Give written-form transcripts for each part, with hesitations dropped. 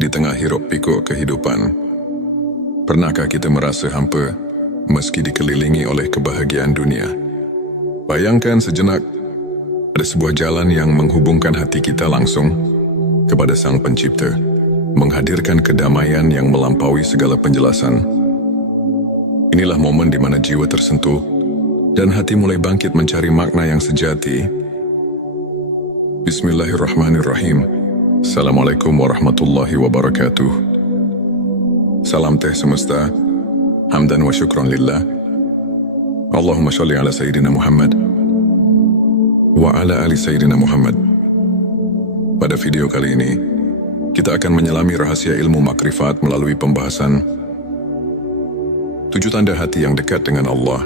Di tengah hiruk-pikuk kehidupan, pernahkah kita merasa hampa meski dikelilingi oleh kebahagiaan dunia? Bayangkan sejenak, ada sebuah jalan yang menghubungkan hati kita langsung kepada Sang Pencipta, menghadirkan kedamaian yang melampaui segala penjelasan. Inilah momen di mana jiwa tersentuh dan hati mulai bangkit mencari makna yang sejati. Bismillahirrahmanirrahim. Assalamualaikum warahmatullahi wabarakatuh. Salam teh semesta, hamdan wa syukron lillah. Allahumma sholli ala Sayyidina Muhammad wa ala ali Sayyidina Muhammad. Pada video kali ini, kita akan menyelami rahasia ilmu makrifat melalui pembahasan 7 tanda hati yang dekat dengan Allah.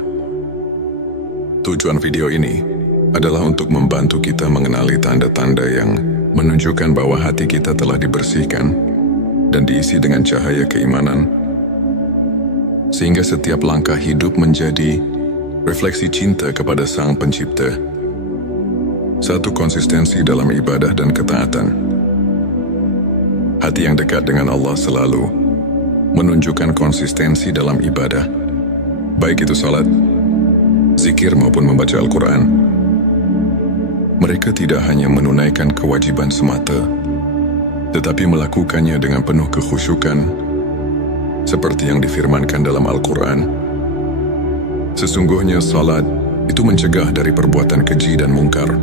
Tujuan video ini adalah untuk membantu kita mengenali tanda-tanda yang menunjukkan bahwa hati kita telah dibersihkan dan diisi dengan cahaya keimanan, sehingga setiap langkah hidup menjadi refleksi cinta kepada Sang Pencipta. 1. Konsistensi dalam ibadah dan ketaatan. Hati yang dekat dengan Allah selalu menunjukkan konsistensi dalam ibadah, baik itu salat, zikir maupun membaca Al-Quran. Mereka tidak hanya menunaikan kewajiban semata, tetapi melakukannya dengan penuh kekhusyukan, seperti yang difirmankan dalam Al-Quran. Sesungguhnya salat itu mencegah dari perbuatan keji dan mungkar.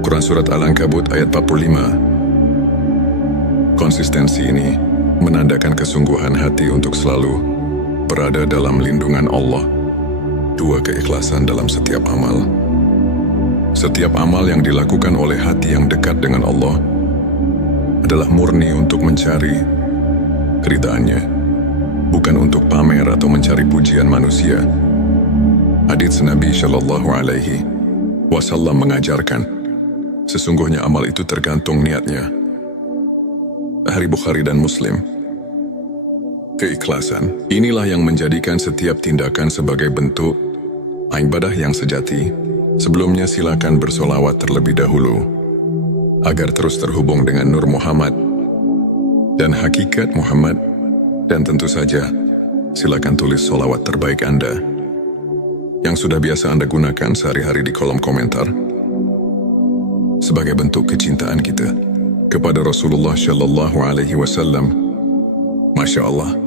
Quran Surat Al-Ankabut ayat 45. Konsistensi ini menandakan kesungguhan hati untuk selalu berada dalam lindungan Allah. 2. Keikhlasan dalam setiap amal. Setiap amal yang dilakukan oleh hati yang dekat dengan Allah adalah murni untuk mencari keridhaannya, bukan untuk pamer atau mencari pujian manusia. Hadits Nabi Shallallahu Alaihi Wasallam mengajarkan, sesungguhnya amal itu tergantung niatnya. Hadits Bukhari dan Muslim. Keikhlasan inilah yang menjadikan setiap tindakan sebagai bentuk ibadah yang sejati. Sebelumnya silakan bersolawat terlebih dahulu, agar terus terhubung dengan Nur Muhammad dan hakikat Muhammad. Dan tentu saja, silakan tulis solawat terbaik Anda yang sudah biasa Anda gunakan sehari-hari di kolom komentar, sebagai bentuk kecintaan kita kepada Rasulullah Shallallahu Alaihi Wasallam. Masya Allah,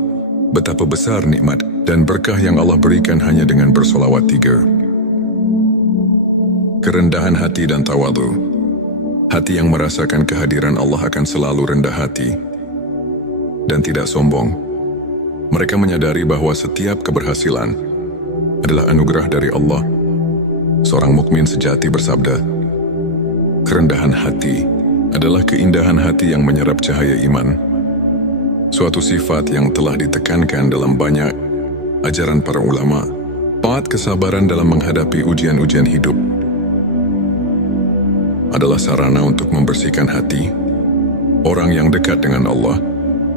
betapa besar nikmat dan berkah yang Allah berikan hanya dengan bersolawat 3. Kerendahan hati dan tawadhu. Hati yang merasakan kehadiran Allah akan selalu rendah hati dan tidak sombong. Mereka menyadari bahwa setiap keberhasilan adalah anugerah dari Allah. Seorang mukmin sejati bersabda, kerendahan hati adalah keindahan hati yang menyerap cahaya iman. Suatu sifat yang telah ditekankan dalam banyak ajaran para ulama. 4. Kesabaran dalam menghadapi ujian-ujian hidup adalah sarana untuk membersihkan hati. Orang yang dekat dengan Allah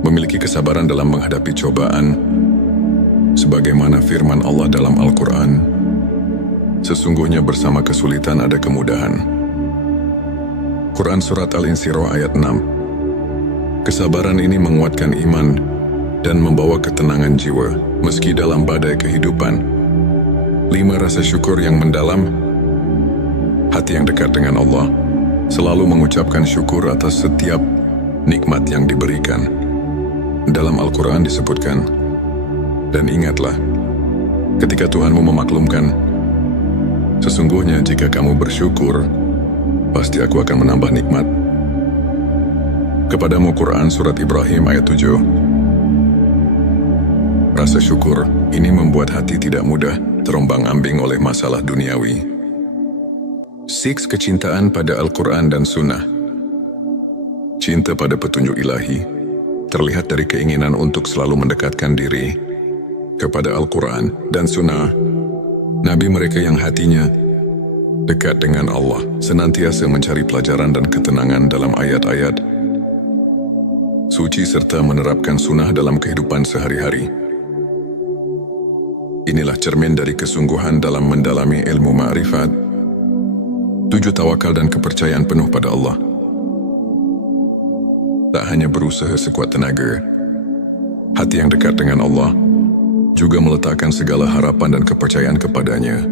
memiliki kesabaran dalam menghadapi cobaan, sebagaimana firman Allah dalam Al-Quran, sesungguhnya bersama kesulitan ada kemudahan. Quran Surat Al-Insyirah ayat 6. Kesabaran ini menguatkan iman dan membawa ketenangan jiwa meski dalam badai kehidupan. 5. Rasa syukur yang mendalam. Hati yang dekat dengan Allah selalu mengucapkan syukur atas setiap nikmat yang diberikan. Dalam Al-Quran disebutkan, dan ingatlah, ketika Tuhanmu memaklumkan, sesungguhnya jika kamu bersyukur, pasti aku akan menambah nikmat kepadamu. Quran Surat Ibrahim ayat 7. Rasa syukur ini membuat hati tidak mudah terombang-ambing oleh masalah duniawi. 6. Kecintaan pada Al-Quran dan Sunnah. Cinta pada petunjuk ilahi terlihat dari keinginan untuk selalu mendekatkan diri kepada Al-Quran dan Sunnah. Nabi mereka yang hatinya dekat dengan Allah senantiasa mencari pelajaran dan ketenangan dalam ayat-ayat suci serta menerapkan sunnah dalam kehidupan sehari-hari. Inilah cermin dari kesungguhan dalam mendalami ilmu ma'rifat. 7. Tawakal dan kepercayaan penuh pada Allah. tak hanya berusaha sekuat tenaga. Hati yang dekat dengan Allah juga meletakkan segala harapan dan kepercayaan kepadanya.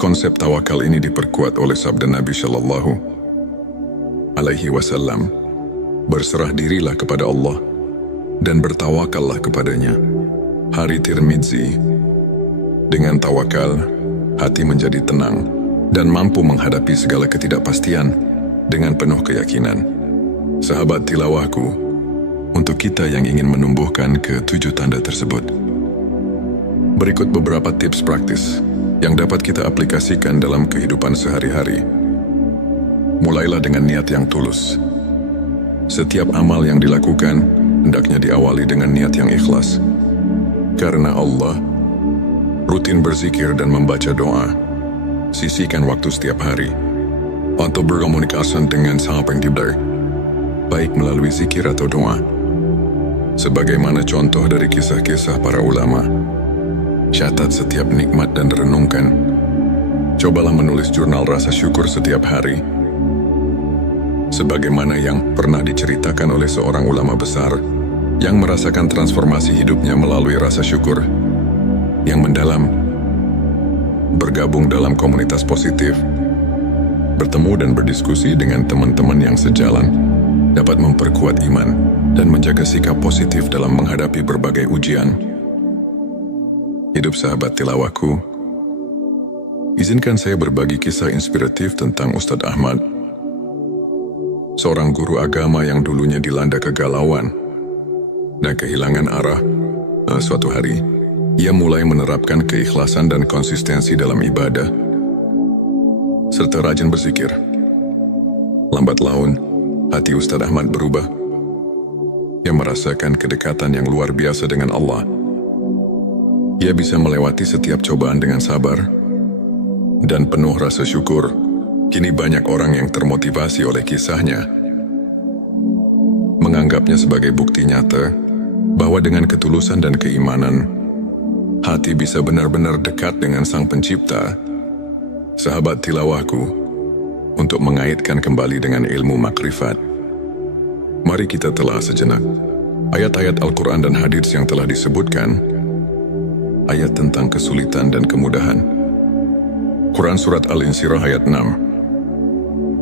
Konsep tawakal ini diperkuat oleh sabda Nabi Shallallahu Alaihi Wasallam, berserah dirilah kepada Allah dan bertawakallah kepadanya. Hari Tirmidzi, dengan tawakal, hati menjadi tenang dan mampu menghadapi segala ketidakpastian dengan penuh keyakinan. Sahabat tilawahku, untuk kita yang ingin menumbuhkan ke-7 tanda tersebut, berikut beberapa tips praktis yang dapat kita aplikasikan dalam kehidupan sehari-hari. Mulailah dengan niat yang tulus. Setiap amal yang dilakukan hendaknya diawali dengan niat yang ikhlas. Karena Allah, rutin berzikir dan membaca doa. Sisihkan waktu setiap hari untuk berkomunikasi dengan Sang Pencipta, baik melalui zikir atau doa. Sebagaimana contoh dari kisah-kisah para ulama, catat setiap nikmat dan renungkan. Cobalah menulis jurnal rasa syukur setiap hari. Sebagaimana yang pernah diceritakan oleh seorang ulama besar yang merasakan transformasi hidupnya melalui rasa syukur yang mendalam, bergabung dalam komunitas positif, bertemu dan berdiskusi dengan teman-teman yang sejalan, dapat memperkuat iman dan menjaga sikap positif dalam menghadapi berbagai ujian. Hidup sahabat tilawahku, izinkan saya berbagi kisah inspiratif tentang Ustadz Ahmad, seorang guru agama yang dulunya dilanda kegalauan dan kehilangan arah. Suatu hari, ia mulai menerapkan keikhlasan dan konsistensi dalam ibadah, serta rajin berzikir. Lambat laun, hati Ustadz Ahmad berubah. Ia merasakan kedekatan yang luar biasa dengan Allah. Ia bisa melewati setiap cobaan dengan sabar dan penuh rasa syukur. Kini banyak orang yang termotivasi oleh kisahnya, menganggapnya sebagai bukti nyata bahwa dengan ketulusan dan keimanan, hati bisa benar-benar dekat dengan Sang Pencipta. Sahabat tilawahku, untuk mengaitkan kembali dengan ilmu makrifat, mari kita telah sejenak ayat-ayat Al-Quran dan hadits yang telah disebutkan. Ayat tentang kesulitan dan kemudahan. Quran Surat Al-Insyirah ayat 6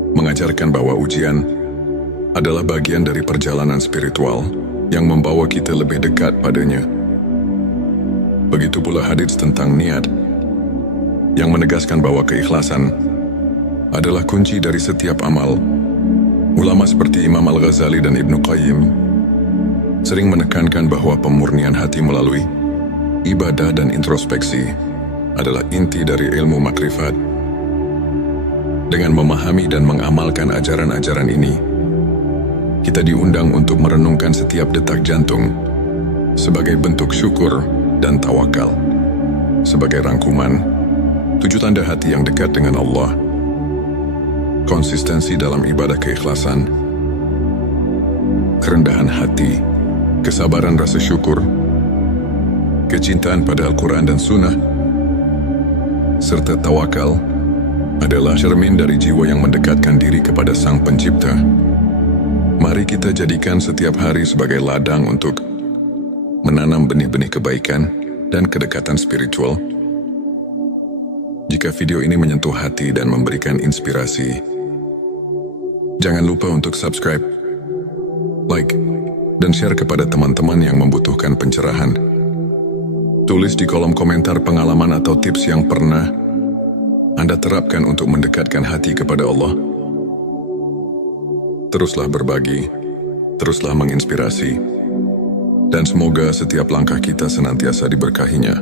mengajarkan bahwa ujian adalah bagian dari perjalanan spiritual yang membawa kita lebih dekat padanya. Begitu pula hadits tentang niat yang menegaskan bahwa keikhlasan adalah kunci dari setiap amal. Ulama seperti Imam Al-Ghazali dan Ibnu Qayyim sering menekankan bahwa pemurnian hati melalui ibadah dan introspeksi adalah inti dari ilmu makrifat. Dengan memahami dan mengamalkan ajaran-ajaran ini, kita diundang untuk merenungkan setiap detak jantung sebagai bentuk syukur dan tawakal. Sebagai rangkuman, 7 tanda hati yang dekat dengan Allah: konsistensi dalam ibadah keikhlasan, kerendahan hati, kesabaran rasa syukur, kecintaan pada Al-Quran dan Sunnah, serta tawakal adalah cermin dari jiwa yang mendekatkan diri kepada Sang Pencipta. Mari kita jadikan setiap hari sebagai ladang untuk menanam benih-benih kebaikan dan kedekatan spiritual. Jika video ini menyentuh hati dan memberikan inspirasi, jangan lupa untuk subscribe, like, dan share kepada teman-teman yang membutuhkan pencerahan. Tulis di kolom komentar pengalaman atau tips yang pernah Anda terapkan untuk mendekatkan hati kepada Allah. Teruslah berbagi, teruslah menginspirasi, dan semoga setiap langkah kita senantiasa diberkahinya.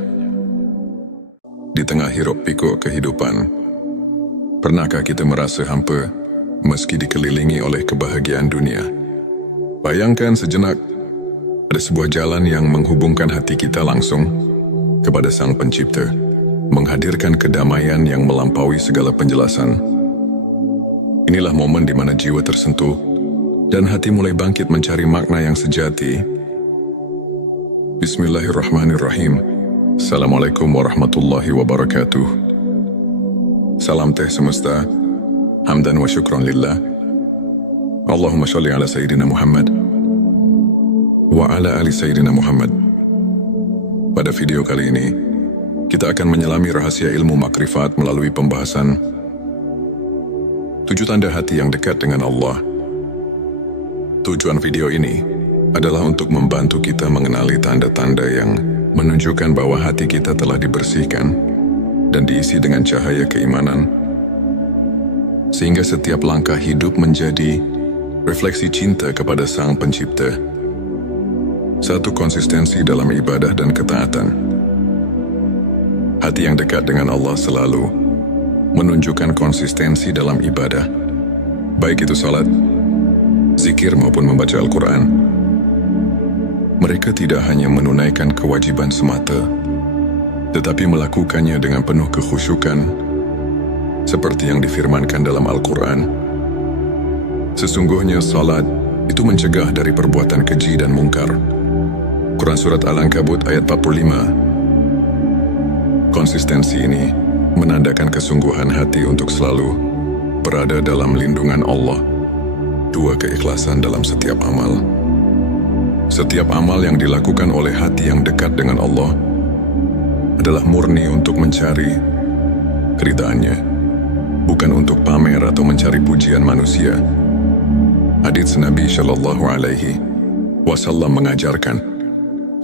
Di tengah hiruk pikuk kehidupan, pernahkah kita merasa hampa meski dikelilingi oleh kebahagiaan dunia? Bayangkan sejenak, ada sebuah jalan yang menghubungkan hati kita langsung kepada Sang Pencipta, menghadirkan kedamaian yang melampaui segala penjelasan. Inilah momen di mana jiwa tersentuh dan hati mulai bangkit mencari makna yang sejati. Bismillahirrahmanirrahim. Assalamualaikum warahmatullahi wabarakatuh. Salam teh semesta, hamdan wa syukron lillah. Allahumma sholli ala Sayyidina Muhammad wa ala ali Sayyidina Muhammad. Pada video kali ini, kita akan menyelami rahasia ilmu makrifat melalui pembahasan 7 tanda hati yang dekat dengan Allah. Tujuan video ini adalah untuk membantu kita mengenali tanda-tanda yang menunjukkan bahwa hati kita telah dibersihkan dan diisi dengan cahaya keimanan, sehingga setiap langkah hidup menjadi refleksi cinta kepada Sang Pencipta. Satu, konsistensi dalam ibadah dan ketaatan. Hati yang dekat dengan Allah selalu menunjukkan konsistensi dalam ibadah, baik itu salat, zikir maupun membaca Al-Quran. Mereka tidak hanya menunaikan kewajiban semata, tetapi melakukannya dengan penuh kekhusyukan, seperti yang difirmankan dalam Al-Quran. Sesungguhnya salat itu mencegah dari perbuatan keji dan mungkar. Quran Surat Al-Ankabut ayat 45. Konsistensi ini menandakan kesungguhan hati untuk selalu berada dalam lindungan Allah. 2, keikhlasan dalam setiap amal. Setiap amal yang dilakukan oleh hati yang dekat dengan Allah adalah murni untuk mencari keridhaannya, bukan untuk pamer atau mencari pujian manusia. Hadits Nabi Shallallahu Alaihi Wasallam mengajarkan,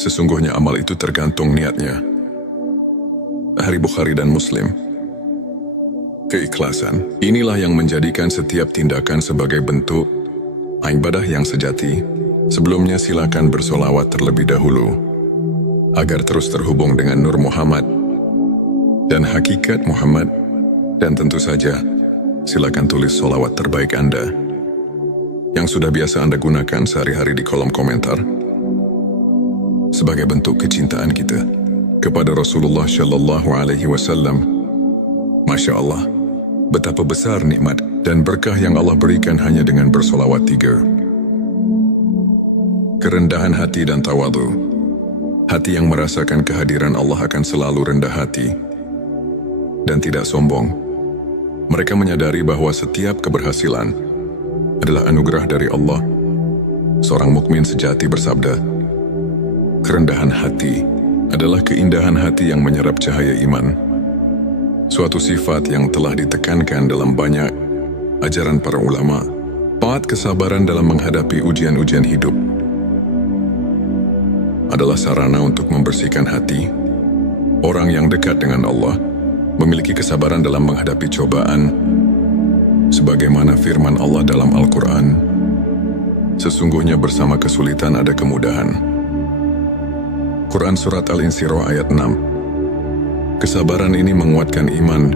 sesungguhnya amal itu tergantung niatnya. Hari Bukhari dan Muslim. Keikhlasan, inilah yang menjadikan setiap tindakan sebagai bentuk ibadah yang sejati. Sebelumnya silakan bersolawat terlebih dahulu, agar terus terhubung dengan Nur Muhammad dan hakikat Muhammad. Dan tentu saja, silakan tulis solawat terbaik Anda yang sudah biasa Anda gunakan sehari-hari di kolom komentar, sebagai bentuk kecintaan kita kepada Rasulullah Shallallahu Alaihi Wasallam. Masya Allah, betapa besar nikmat dan berkah yang Allah berikan hanya dengan bersolawat 3. Kerendahan hati dan tawadhu. Hati yang merasakan kehadiran Allah akan selalu rendah hati dan tidak sombong. Mereka menyadari bahwa setiap keberhasilan adalah anugerah dari Allah. Seorang mukmin sejati bersabda, kerendahan hati adalah keindahan hati yang menyerap cahaya iman. Suatu sifat yang telah ditekankan dalam banyak ajaran para ulama. 4, kesabaran dalam menghadapi ujian-ujian hidup adalah sarana untuk membersihkan hati. Orang yang dekat dengan Allah memiliki kesabaran dalam menghadapi cobaan, sebagaimana firman Allah dalam Al-Quran, sesungguhnya bersama kesulitan ada kemudahan. Quran Surat Al-Insyirah ayat 6. Kesabaran ini menguatkan iman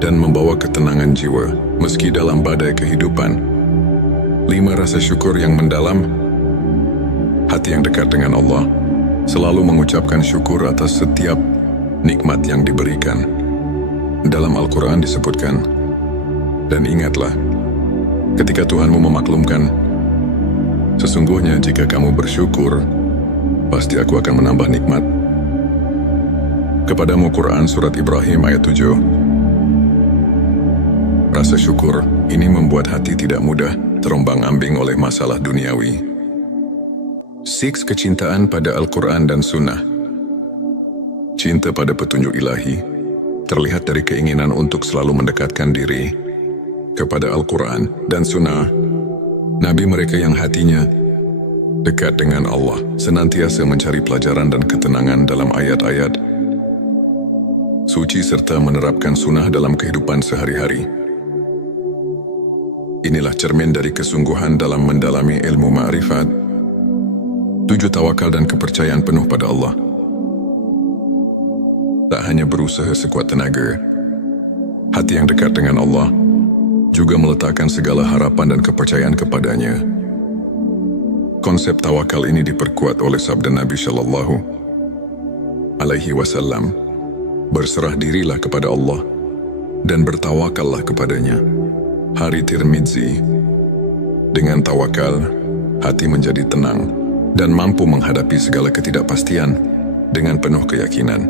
dan membawa ketenangan jiwa meski dalam badai kehidupan. 5, rasa syukur yang mendalam. Hati yang dekat dengan Allah selalu mengucapkan syukur atas setiap nikmat yang diberikan. Dalam Al-Quran disebutkan, dan ingatlah, ketika Tuhanmu memaklumkan, sesungguhnya jika kamu bersyukur, pasti aku akan menambah nikmat kepadamu. Quran Surat Ibrahim ayat 7. Rasa syukur ini membuat hati tidak mudah terombang-ambing oleh masalah duniawi. 6, kecintaan pada Al-Quran dan Sunnah. Cinta pada petunjuk ilahi terlihat dari keinginan untuk selalu mendekatkan diri kepada Al-Quran dan Sunnah. Nabi mereka yang hatinya dekat dengan Allah senantiasa mencari pelajaran dan ketenangan dalam ayat-ayat suci serta menerapkan sunnah dalam kehidupan sehari-hari. Inilah cermin dari kesungguhan dalam mendalami ilmu ma'rifat. 7, tawakal dan kepercayaan penuh pada Allah. Tak hanya berusaha sekuat tenaga, hati yang dekat dengan Allah juga meletakkan segala harapan dan kepercayaan kepadanya. Konsep tawakal ini diperkuat oleh sabda Nabi Shallallahu Alaihi Wasallam, berserah dirilah kepada Allah dan bertawakallah kepadanya. Hari Tirmidzi. Dengan tawakal, hati menjadi tenang dan mampu menghadapi segala ketidakpastian dengan penuh keyakinan.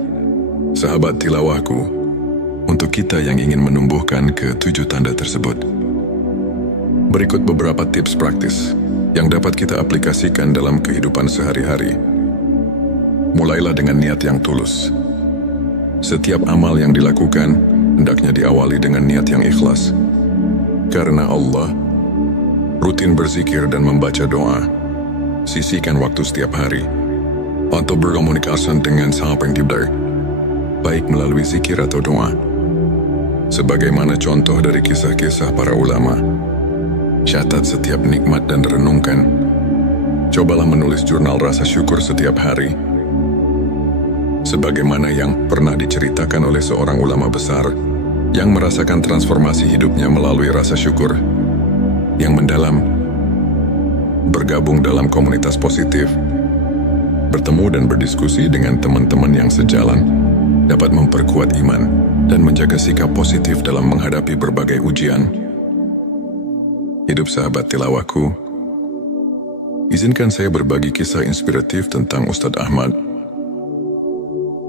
Sahabat tilawahku, untuk kita yang ingin menumbuhkan ke-7 tanda tersebut, Berikut beberapa tips praktis yang dapat kita aplikasikan dalam kehidupan sehari-hari. Mulailah dengan niat yang tulus. Setiap amal yang dilakukan hendaknya diawali dengan niat yang ikhlas. Karena Allah, rutin berzikir dan membaca doa. Sisihkan waktu setiap hari untuk berkomunikasi dengan Sang Pencipta, baik melalui zikir atau doa. Sebagaimana contoh dari kisah-kisah para ulama, catat setiap nikmat dan renungkan. Cobalah menulis jurnal rasa syukur setiap hari. Sebagaimana yang pernah diceritakan oleh seorang ulama besar yang merasakan transformasi hidupnya melalui rasa syukur yang mendalam, bergabung dalam komunitas positif, bertemu dan berdiskusi dengan teman-teman yang sejalan, dapat memperkuat iman dan menjaga sikap positif dalam menghadapi berbagai ujian. Hidup sahabat tilawahku, izinkan saya berbagi kisah inspiratif tentang Ustadz Ahmad,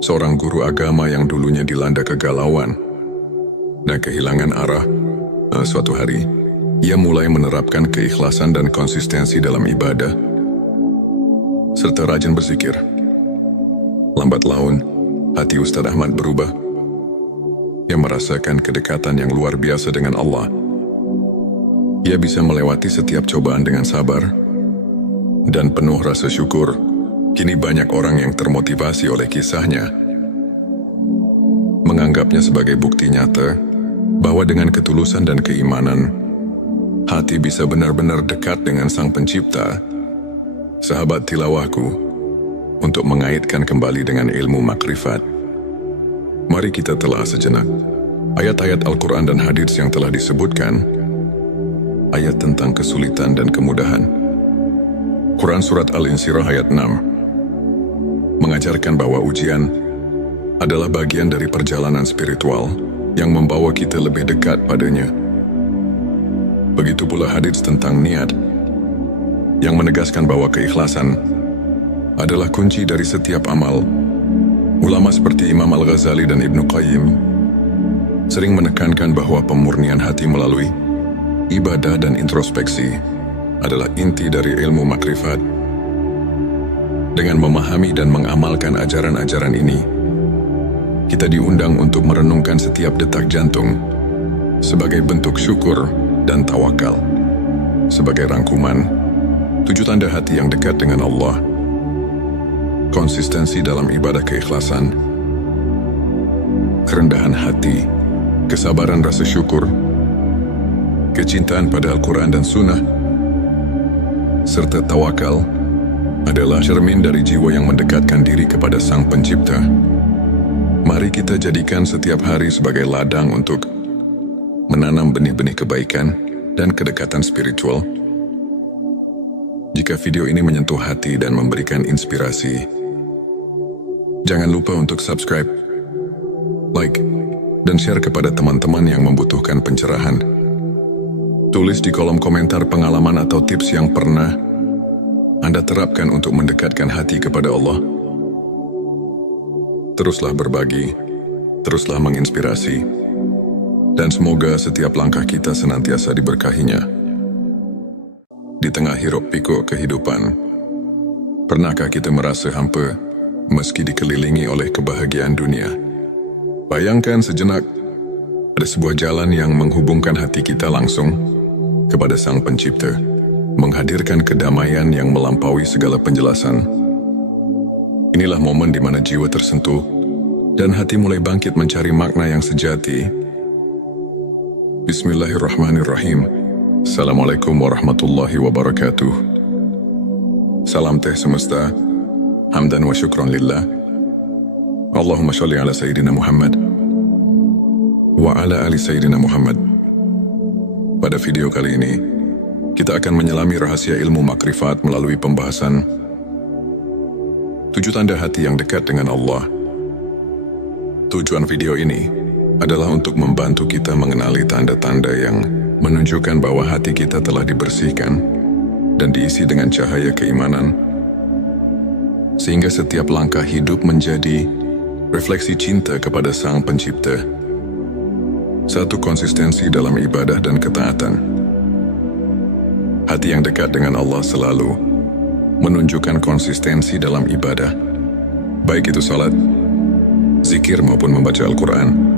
seorang guru agama yang dulunya dilanda kegalauan dan kehilangan arah. Suatu hari, ia mulai menerapkan keikhlasan dan konsistensi dalam ibadah, serta rajin berzikir. Lambat laun, hati Ustadz Ahmad berubah. Ia merasakan kedekatan yang luar biasa dengan Allah. Ia bisa melewati setiap cobaan dengan sabar dan penuh rasa syukur. Kini banyak orang yang termotivasi oleh kisahnya, menganggapnya sebagai bukti nyata bahwa dengan ketulusan dan keimanan, hati bisa benar-benar dekat dengan Sang Pencipta. Sahabat tilawahku, untuk mengaitkan kembali dengan ilmu makrifat, mari kita telah sejenak ayat-ayat Al-Quran dan hadits yang telah disebutkan, ayat tentang kesulitan dan kemudahan. Quran Surat Al-Insyirah ayat 6 mengajarkan bahwa ujian adalah bagian dari perjalanan spiritual yang membawa kita lebih dekat padanya. Begitu pula hadits tentang niat, yang menegaskan bahwa keikhlasan adalah kunci dari setiap amal. Ulama seperti Imam Al-Ghazali dan Ibnu Qayyim sering menekankan bahwa pemurnian hati melalui ibadah dan introspeksi adalah inti dari ilmu makrifat. Dengan memahami dan mengamalkan ajaran-ajaran ini, kita diundang untuk merenungkan setiap detak jantung sebagai bentuk syukur dan tawakal. Sebagai rangkuman, 7 tanda hati yang dekat dengan Allah: konsistensi dalam ibadah keikhlasan, kerendahan hati, kesabaran rasa syukur, kecintaan pada Al-Quran dan Sunnah, serta tawakal adalah cermin dari jiwa yang mendekatkan diri kepada Sang Pencipta. Mari kita jadikan setiap hari sebagai ladang untuk menanam benih-benih kebaikan dan kedekatan spiritual. Jika video ini menyentuh hati dan memberikan inspirasi, jangan lupa untuk subscribe, like, dan share kepada teman-teman yang membutuhkan pencerahan. Tulis di kolom komentar pengalaman atau tips yang pernah Anda terapkan untuk mendekatkan hati kepada Allah. Teruslah berbagi, teruslah menginspirasi, dan semoga setiap langkah kita senantiasa diberkahinya. Di tengah hiruk pikuk kehidupan, pernahkah kita merasa hampa meski dikelilingi oleh kebahagiaan dunia? Bayangkan sejenak, ada sebuah jalan yang menghubungkan hati kita langsung kepada Sang Pencipta, menghadirkan kedamaian yang melampaui segala penjelasan. Inilah momen di mana jiwa tersentuh dan hati mulai bangkit mencari makna yang sejati. Bismillahirrahmanirrahim. Assalamualaikum warahmatullahi wabarakatuh. Salam teh semesta, hamdan wa syukran lillah. Allahumma sholli ala Sayyidina Muhammad wa ala ali Sayyidina Muhammad. Pada video kali ini, kita akan menyelami rahasia ilmu makrifat melalui pembahasan 7 tanda hati yang dekat dengan Allah. Tujuan video ini adalah untuk membantu kita mengenali tanda-tanda yang menunjukkan bahwa hati kita telah dibersihkan dan diisi dengan cahaya keimanan, sehingga setiap langkah hidup menjadi refleksi cinta kepada Sang Pencipta. 1. Konsistensi dalam ibadah dan ketaatan. Hati yang dekat dengan Allah selalu menunjukkan konsistensi dalam ibadah, baik itu salat, zikir maupun membaca Al-Quran.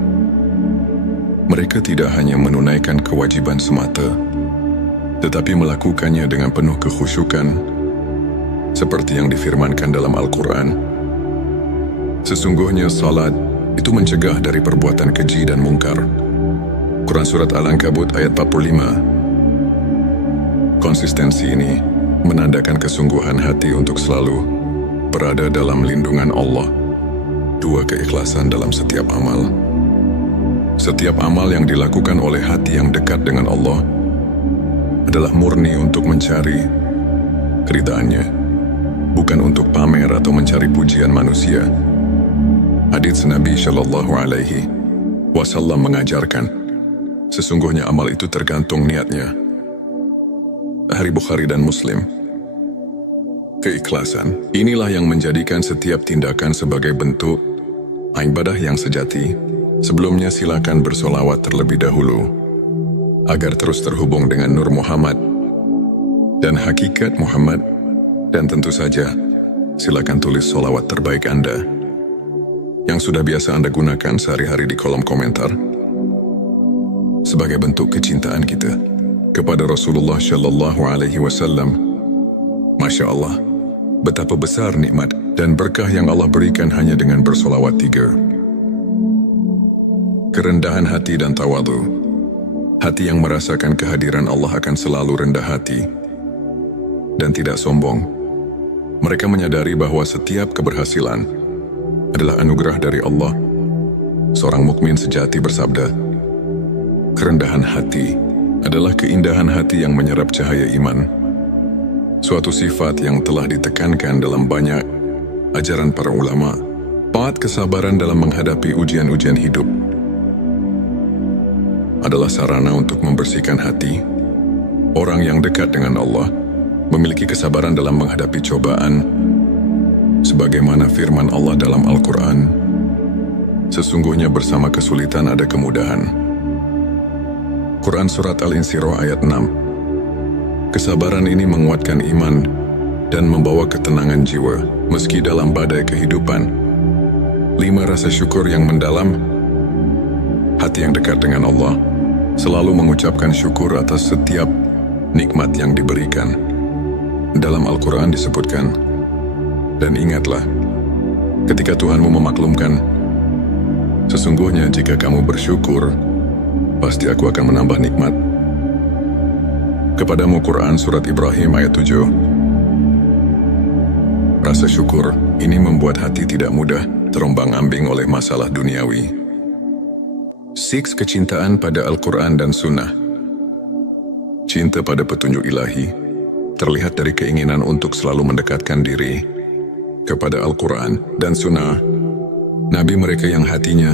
Mereka tidak hanya menunaikan kewajiban semata, tetapi melakukannya dengan penuh kekhusyukan, seperti yang difirmankan dalam Al-Quran. Sesungguhnya salat itu mencegah dari perbuatan keji dan mungkar. Quran Surat Al-Ankabut ayat 45. Konsistensi ini menandakan kesungguhan hati untuk selalu berada dalam lindungan Allah. 2. Keikhlasan dalam setiap amal. Setiap amal yang dilakukan oleh hati yang dekat dengan Allah adalah murni untuk mencari keridhaannya, bukan untuk pamer atau mencari pujian manusia. Hadits Nabi Shallallahu Alaihi Wasallam mengajarkan, sesungguhnya amal itu tergantung niatnya. Hari Bukhari dan Muslim. Keikhlasan inilah yang menjadikan setiap tindakan sebagai bentuk ibadah yang sejati. Sebelumnya silakan bersolawat terlebih dahulu agar terus terhubung dengan Nur Muhammad dan hakikat Muhammad, dan tentu saja silakan tulis solawat terbaik Anda yang sudah biasa Anda gunakan sehari-hari di kolom komentar sebagai bentuk kecintaan kita kepada Rasulullah Shallallahu Alaihi Wasallam. Masya Allah, betapa besar nikmat dan berkah yang Allah berikan hanya dengan bersolawat 3. Kerendahan hati dan tawadu. Hati yang merasakan kehadiran Allah akan selalu rendah hati dan tidak sombong. Mereka menyadari bahwa setiap keberhasilan adalah anugerah dari Allah. Seorang mukmin sejati bersabda, kerendahan hati adalah keindahan hati yang menyerap cahaya iman. Suatu sifat yang telah ditekankan dalam banyak ajaran para ulama. 4. Kesabaran dalam menghadapi ujian-ujian hidup adalah sarana untuk membersihkan hati. Orang yang dekat dengan Allah memiliki kesabaran dalam menghadapi cobaan, sebagaimana firman Allah dalam Al-Quran, sesungguhnya bersama kesulitan ada kemudahan. Quran Surat Al-Insyirah ayat 6. Kesabaran ini menguatkan iman dan membawa ketenangan jiwa meski dalam badai kehidupan. 5. Rasa syukur yang mendalam. Hati yang dekat dengan Allah selalu mengucapkan syukur atas setiap nikmat yang diberikan. Dalam Al-Quran disebutkan, dan ingatlah, ketika Tuhanmu memaklumkan, sesungguhnya jika kamu bersyukur, pasti aku akan menambah nikmat kepadamu. Quran Surat Ibrahim ayat 7. Rasa syukur ini membuat hati tidak mudah terombang-ambing oleh masalah duniawi. 6. Kecintaan pada Al-Quran dan Sunnah. Cinta pada petunjuk ilahi terlihat dari keinginan untuk selalu mendekatkan diri kepada Al-Quran dan Sunnah. Nabi mereka yang hatinya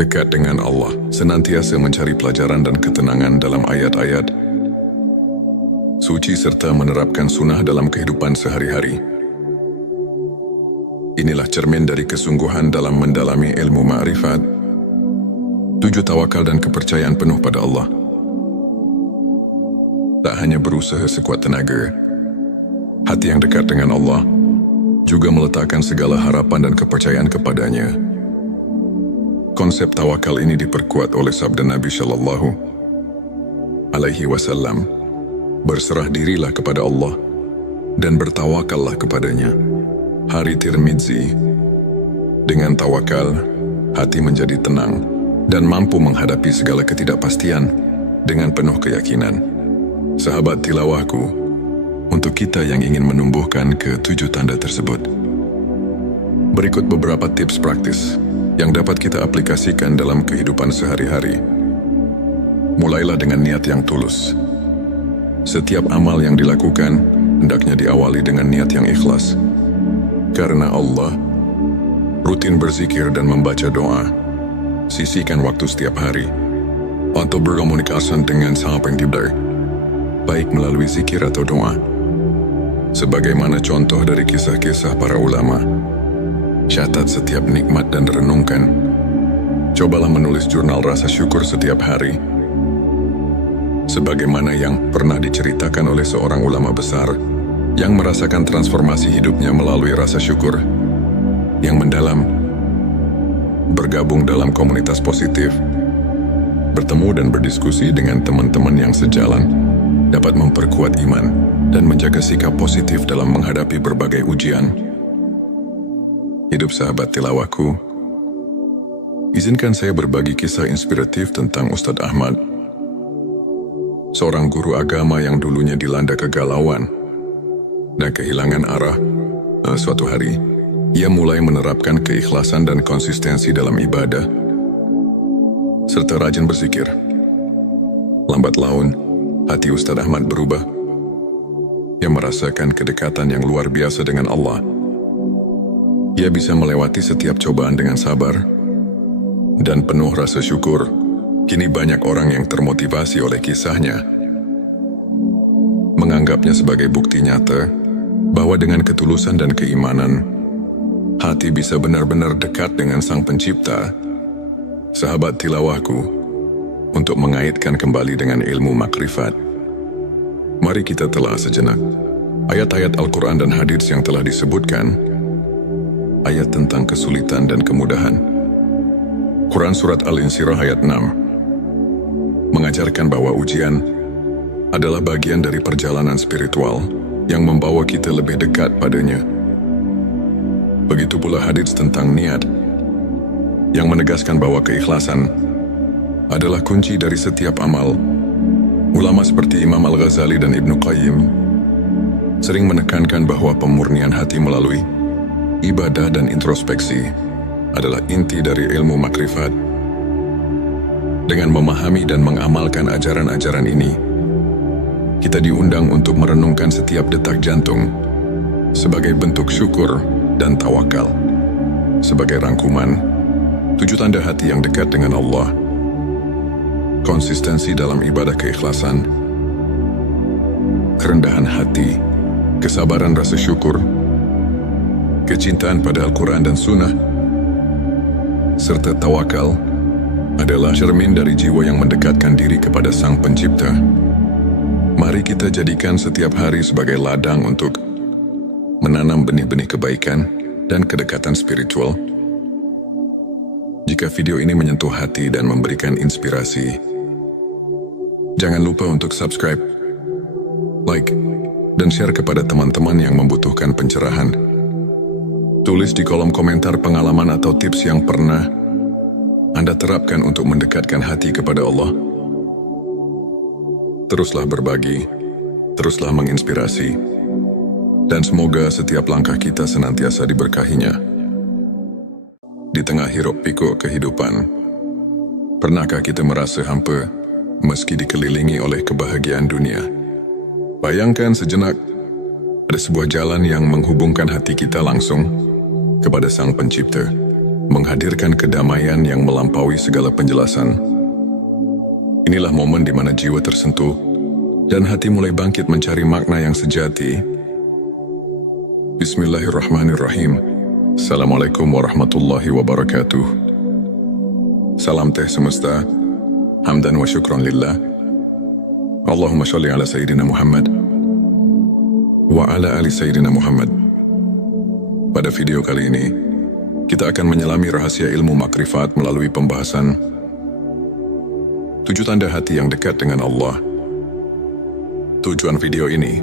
dekat dengan Allah senantiasa mencari pelajaran dan ketenangan dalam ayat-ayat suci serta menerapkan sunnah dalam kehidupan sehari-hari. Inilah cermin dari kesungguhan dalam mendalami ilmu ma'rifat. 7. Tawakal dan kepercayaan penuh pada Allah. Tak hanya berusaha sekuat tenaga, hati yang dekat dengan Allah juga meletakkan segala harapan dan kepercayaan kepadanya. Konsep tawakal ini diperkuat oleh sabda Nabi Shallallahu Alaihi Wasallam, berserah dirilah kepada Allah dan bertawakallah kepadanya. Hari Tirmidzi. Dengan tawakal, hati menjadi tenang dan mampu menghadapi segala ketidakpastian dengan penuh keyakinan. Sahabat tilawahku, untuk kita yang ingin menumbuhkan ke-7 tanda tersebut, berikut beberapa tips praktis yang dapat kita aplikasikan dalam kehidupan sehari-hari. Mulailah dengan niat yang tulus. Setiap amal yang dilakukan hendaknya diawali dengan niat yang ikhlas. Karena Allah, rutin berzikir dan membaca doa. Sisihkan waktu setiap hari untuk berkomunikasi dengan Sang Pencipta, baik melalui zikir atau doa. Sebagaimana contoh dari kisah-kisah para ulama, catat setiap nikmat dan renungkan. Cobalah menulis jurnal rasa syukur setiap hari. sebagaimana yang pernah diceritakan oleh seorang ulama besar yang merasakan transformasi hidupnya melalui rasa syukur yang mendalam, bergabung dalam komunitas positif, bertemu dan berdiskusi dengan teman-teman yang sejalan, dapat memperkuat iman dan menjaga sikap positif dalam menghadapi berbagai ujian. Hidup sahabat tilawahku, izinkan saya berbagi kisah inspiratif tentang Ustadz Ahmad, seorang guru agama yang dulunya dilanda kegalauan dan kehilangan arah. Suatu hari, ia mulai menerapkan keikhlasan dan konsistensi dalam ibadah, serta rajin berzikir. Lambat laun, hati Ustadz Ahmad berubah. Ia merasakan kedekatan yang luar biasa dengan Allah. Ia bisa melewati setiap cobaan dengan sabar dan penuh rasa syukur. Kini banyak orang yang termotivasi oleh kisahnya, menganggapnya sebagai bukti nyata bahwa dengan ketulusan dan keimanan, hati bisa benar-benar dekat dengan Sang Pencipta. Sahabat tilawahku, untuk mengaitkan kembali dengan ilmu makrifat, mari kita telah sejenak ayat-ayat Al-Quran dan hadits yang telah disebutkan, ayat tentang kesulitan dan kemudahan. Quran Surat Al-Insyirah ayat 6 mengajarkan bahwa ujian adalah bagian dari perjalanan spiritual yang membawa kita lebih dekat padanya. Begitu pula hadits tentang niat, yang menegaskan bahwa keikhlasan adalah kunci dari setiap amal. Ulama seperti Imam Al-Ghazali dan Ibnu Qayyim sering menekankan bahwa pemurnian hati melalui ibadah dan introspeksi adalah inti dari ilmu makrifat. Dengan memahami dan mengamalkan ajaran-ajaran ini, kita diundang untuk merenungkan setiap detak jantung sebagai bentuk syukur dan tawakal. Sebagai rangkuman, 7 tanda hati yang dekat dengan Allah: konsistensi dalam ibadah keikhlasan, kerendahan hati, kesabaran rasa syukur, kecintaan pada Al-Quran dan Sunnah, serta tawakal adalah cermin dari jiwa yang mendekatkan diri kepada Sang Pencipta. Mari kita jadikan setiap hari sebagai ladang untuk menanam benih-benih kebaikan dan kedekatan spiritual. Jika video ini menyentuh hati dan memberikan inspirasi, jangan lupa untuk subscribe, like, dan share kepada teman-teman yang membutuhkan pencerahan. Tulis di kolom komentar pengalaman atau tips yang pernah Anda terapkan untuk mendekatkan hati kepada Allah. Teruslah berbagi, teruslah menginspirasi, dan semoga setiap langkah kita senantiasa diberkahinya. Di tengah hiruk pikuk kehidupan, pernahkah kita merasa hampa meski dikelilingi oleh kebahagiaan dunia? Bayangkan sejenak, ada sebuah jalan yang menghubungkan hati kita langsung kepada Sang Pencipta, menghadirkan kedamaian yang melampaui segala penjelasan. Inilah momen di mana jiwa tersentuh dan hati mulai bangkit mencari makna yang sejati. Bismillahirrahmanirrahim. Assalamualaikum warahmatullahi wabarakatuh. Salam teh semesta, hamdan wa syukran lillah. Allahumma sholli ala Sayyidina Muhammad wa ala ali Sayyidina Muhammad. Pada video kali ini, kita akan menyelami rahasia ilmu makrifat melalui pembahasan 7 tanda hati yang dekat dengan Allah. Tujuan video ini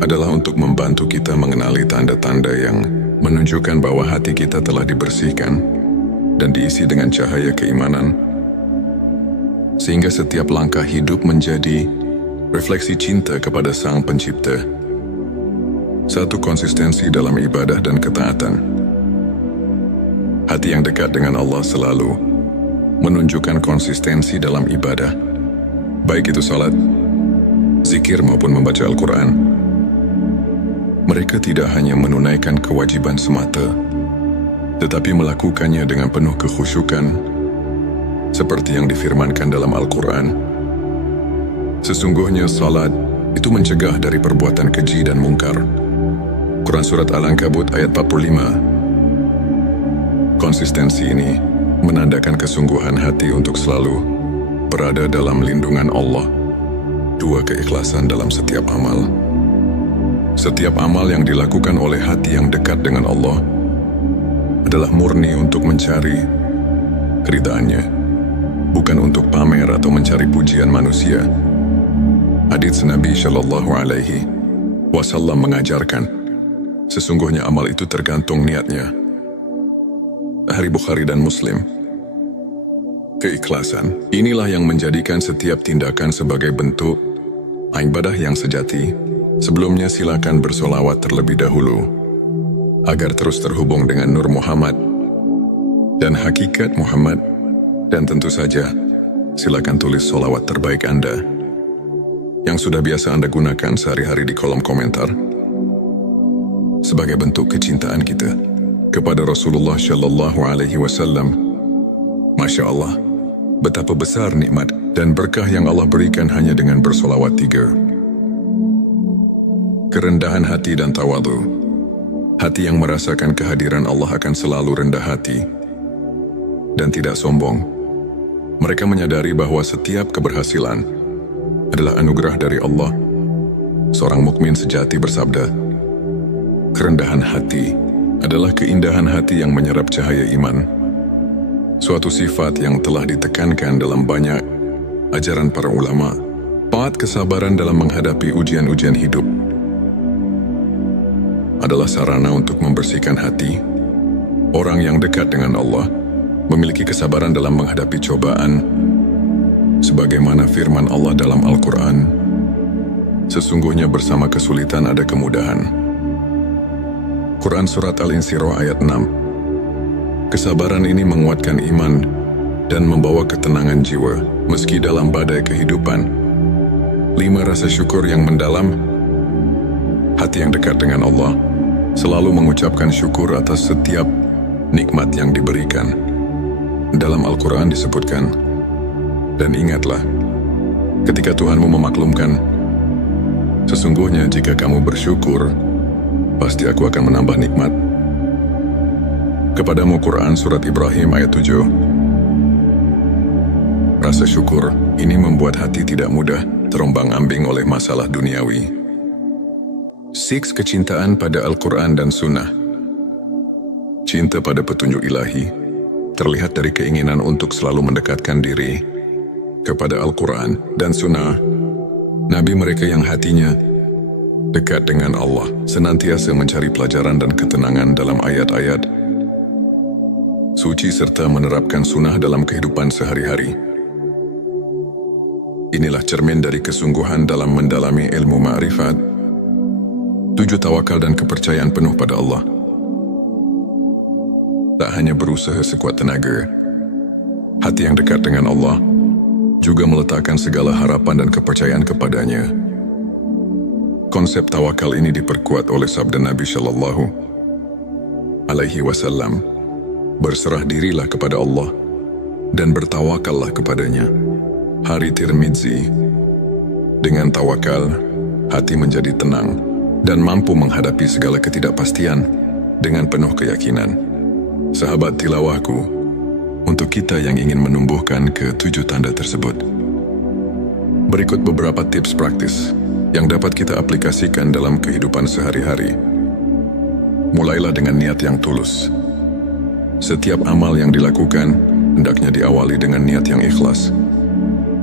adalah untuk membantu kita mengenali tanda-tanda yang menunjukkan bahwa hati kita telah dibersihkan dan diisi dengan cahaya keimanan, sehingga setiap langkah hidup menjadi refleksi cinta kepada Sang Pencipta. 1. Konsistensi dalam ibadah dan ketaatan. Hati yang dekat dengan Allah selalu menunjukkan konsistensi dalam ibadah, baik itu salat, zikir maupun membaca Al-Quran. Mereka tidak hanya menunaikan kewajiban semata, tetapi melakukannya dengan penuh kekhusyukan, seperti yang difirmankan dalam Al-Quran. Sesungguhnya salat itu mencegah dari perbuatan keji dan mungkar. Quran Surat Al-Ankabut ayat 45. Konsistensi ini menandakan kesungguhan hati untuk selalu berada dalam lindungan Allah 2. Keikhlasan dalam setiap amal. Setiap amal yang dilakukan oleh hati yang dekat dengan Allah adalah murni untuk mencari keridhaannya, bukan untuk pamer atau mencari pujian manusia. Hadits Nabi Shallallahu Alaihi Wasallam mengajarkan, sesungguhnya amal itu tergantung niatnya. Sahih Bukhari dan Muslim. Keikhlasan inilah yang menjadikan setiap tindakan sebagai bentuk ibadah yang sejati. Sebelumnya silakan bersolawat terlebih dahulu agar terus terhubung dengan Nur Muhammad dan hakikat Muhammad, dan tentu saja silakan tulis solawat terbaik Anda yang sudah biasa Anda gunakan sehari-hari di kolom komentar sebagai bentuk kecintaan kita kepada Rasulullah Shallallahu Alaihi Wasallam. Masya Allah, betapa besar nikmat dan berkah yang Allah berikan hanya dengan bersolawat 3. Kerendahan hati dan tawadhu. Hati yang merasakan kehadiran Allah akan selalu rendah hati dan tidak sombong. Mereka menyadari bahwa setiap keberhasilan adalah anugerah dari Allah. Seorang mukmin sejati bersabda, kerendahan hati adalah keindahan hati yang menyerap cahaya iman. Suatu sifat yang telah ditekankan dalam banyak ajaran para ulama. 4. Kesabaran dalam menghadapi ujian-ujian hidup adalah sarana untuk membersihkan hati. Orang yang dekat dengan Allah memiliki kesabaran dalam menghadapi cobaan, sebagaimana firman Allah dalam Al-Quran, sesungguhnya bersama kesulitan ada kemudahan. Quran Surat Al-Insyirah ayat 6. Kesabaran ini menguatkan iman dan membawa ketenangan jiwa meski dalam badai kehidupan. 5. Rasa syukur yang mendalam. Hati yang dekat dengan Allah selalu mengucapkan syukur atas setiap nikmat yang diberikan. Dalam Al-Quran disebutkan, dan ingatlah, ketika Tuhanmu memaklumkan, sesungguhnya jika kamu bersyukur, pasti aku akan menambah nikmat kepadamu. Quran Surat Ibrahim ayat 7. Rasa syukur ini membuat hati tidak mudah terombang-ambing oleh masalah duniawi. 6. Kecintaan pada Al-Quran dan Sunnah. Cinta pada petunjuk ilahi terlihat dari keinginan untuk selalu mendekatkan diri kepada Al-Quran dan Sunnah. Nabi mereka yang hatinya dekat dengan Allah senantiasa mencari pelajaran dan ketenangan dalam ayat-ayat suci serta menerapkan sunnah dalam kehidupan sehari-hari. Inilah cermin dari kesungguhan dalam mendalami ilmu ma'rifat. 7. Tawakal dan kepercayaan penuh pada Allah. Tak hanya berusaha sekuat tenaga, hati yang dekat dengan Allah juga meletakkan segala harapan dan kepercayaan kepadanya. Konsep tawakal ini diperkuat oleh sabda Nabi Shallallahu Alaihi Wasallam, berserah dirilah kepada Allah dan bertawakallah kepadanya. Hari Tirmidzi. Dengan tawakal, hati menjadi tenang dan mampu menghadapi segala ketidakpastian dengan penuh keyakinan. Sahabat tilawahku, untuk kita yang ingin menumbuhkan ke-7 tanda tersebut, berikut beberapa tips praktis yang dapat kita aplikasikan dalam kehidupan sehari-hari. Mulailah dengan niat yang tulus. Setiap amal yang dilakukan hendaknya diawali dengan niat yang ikhlas.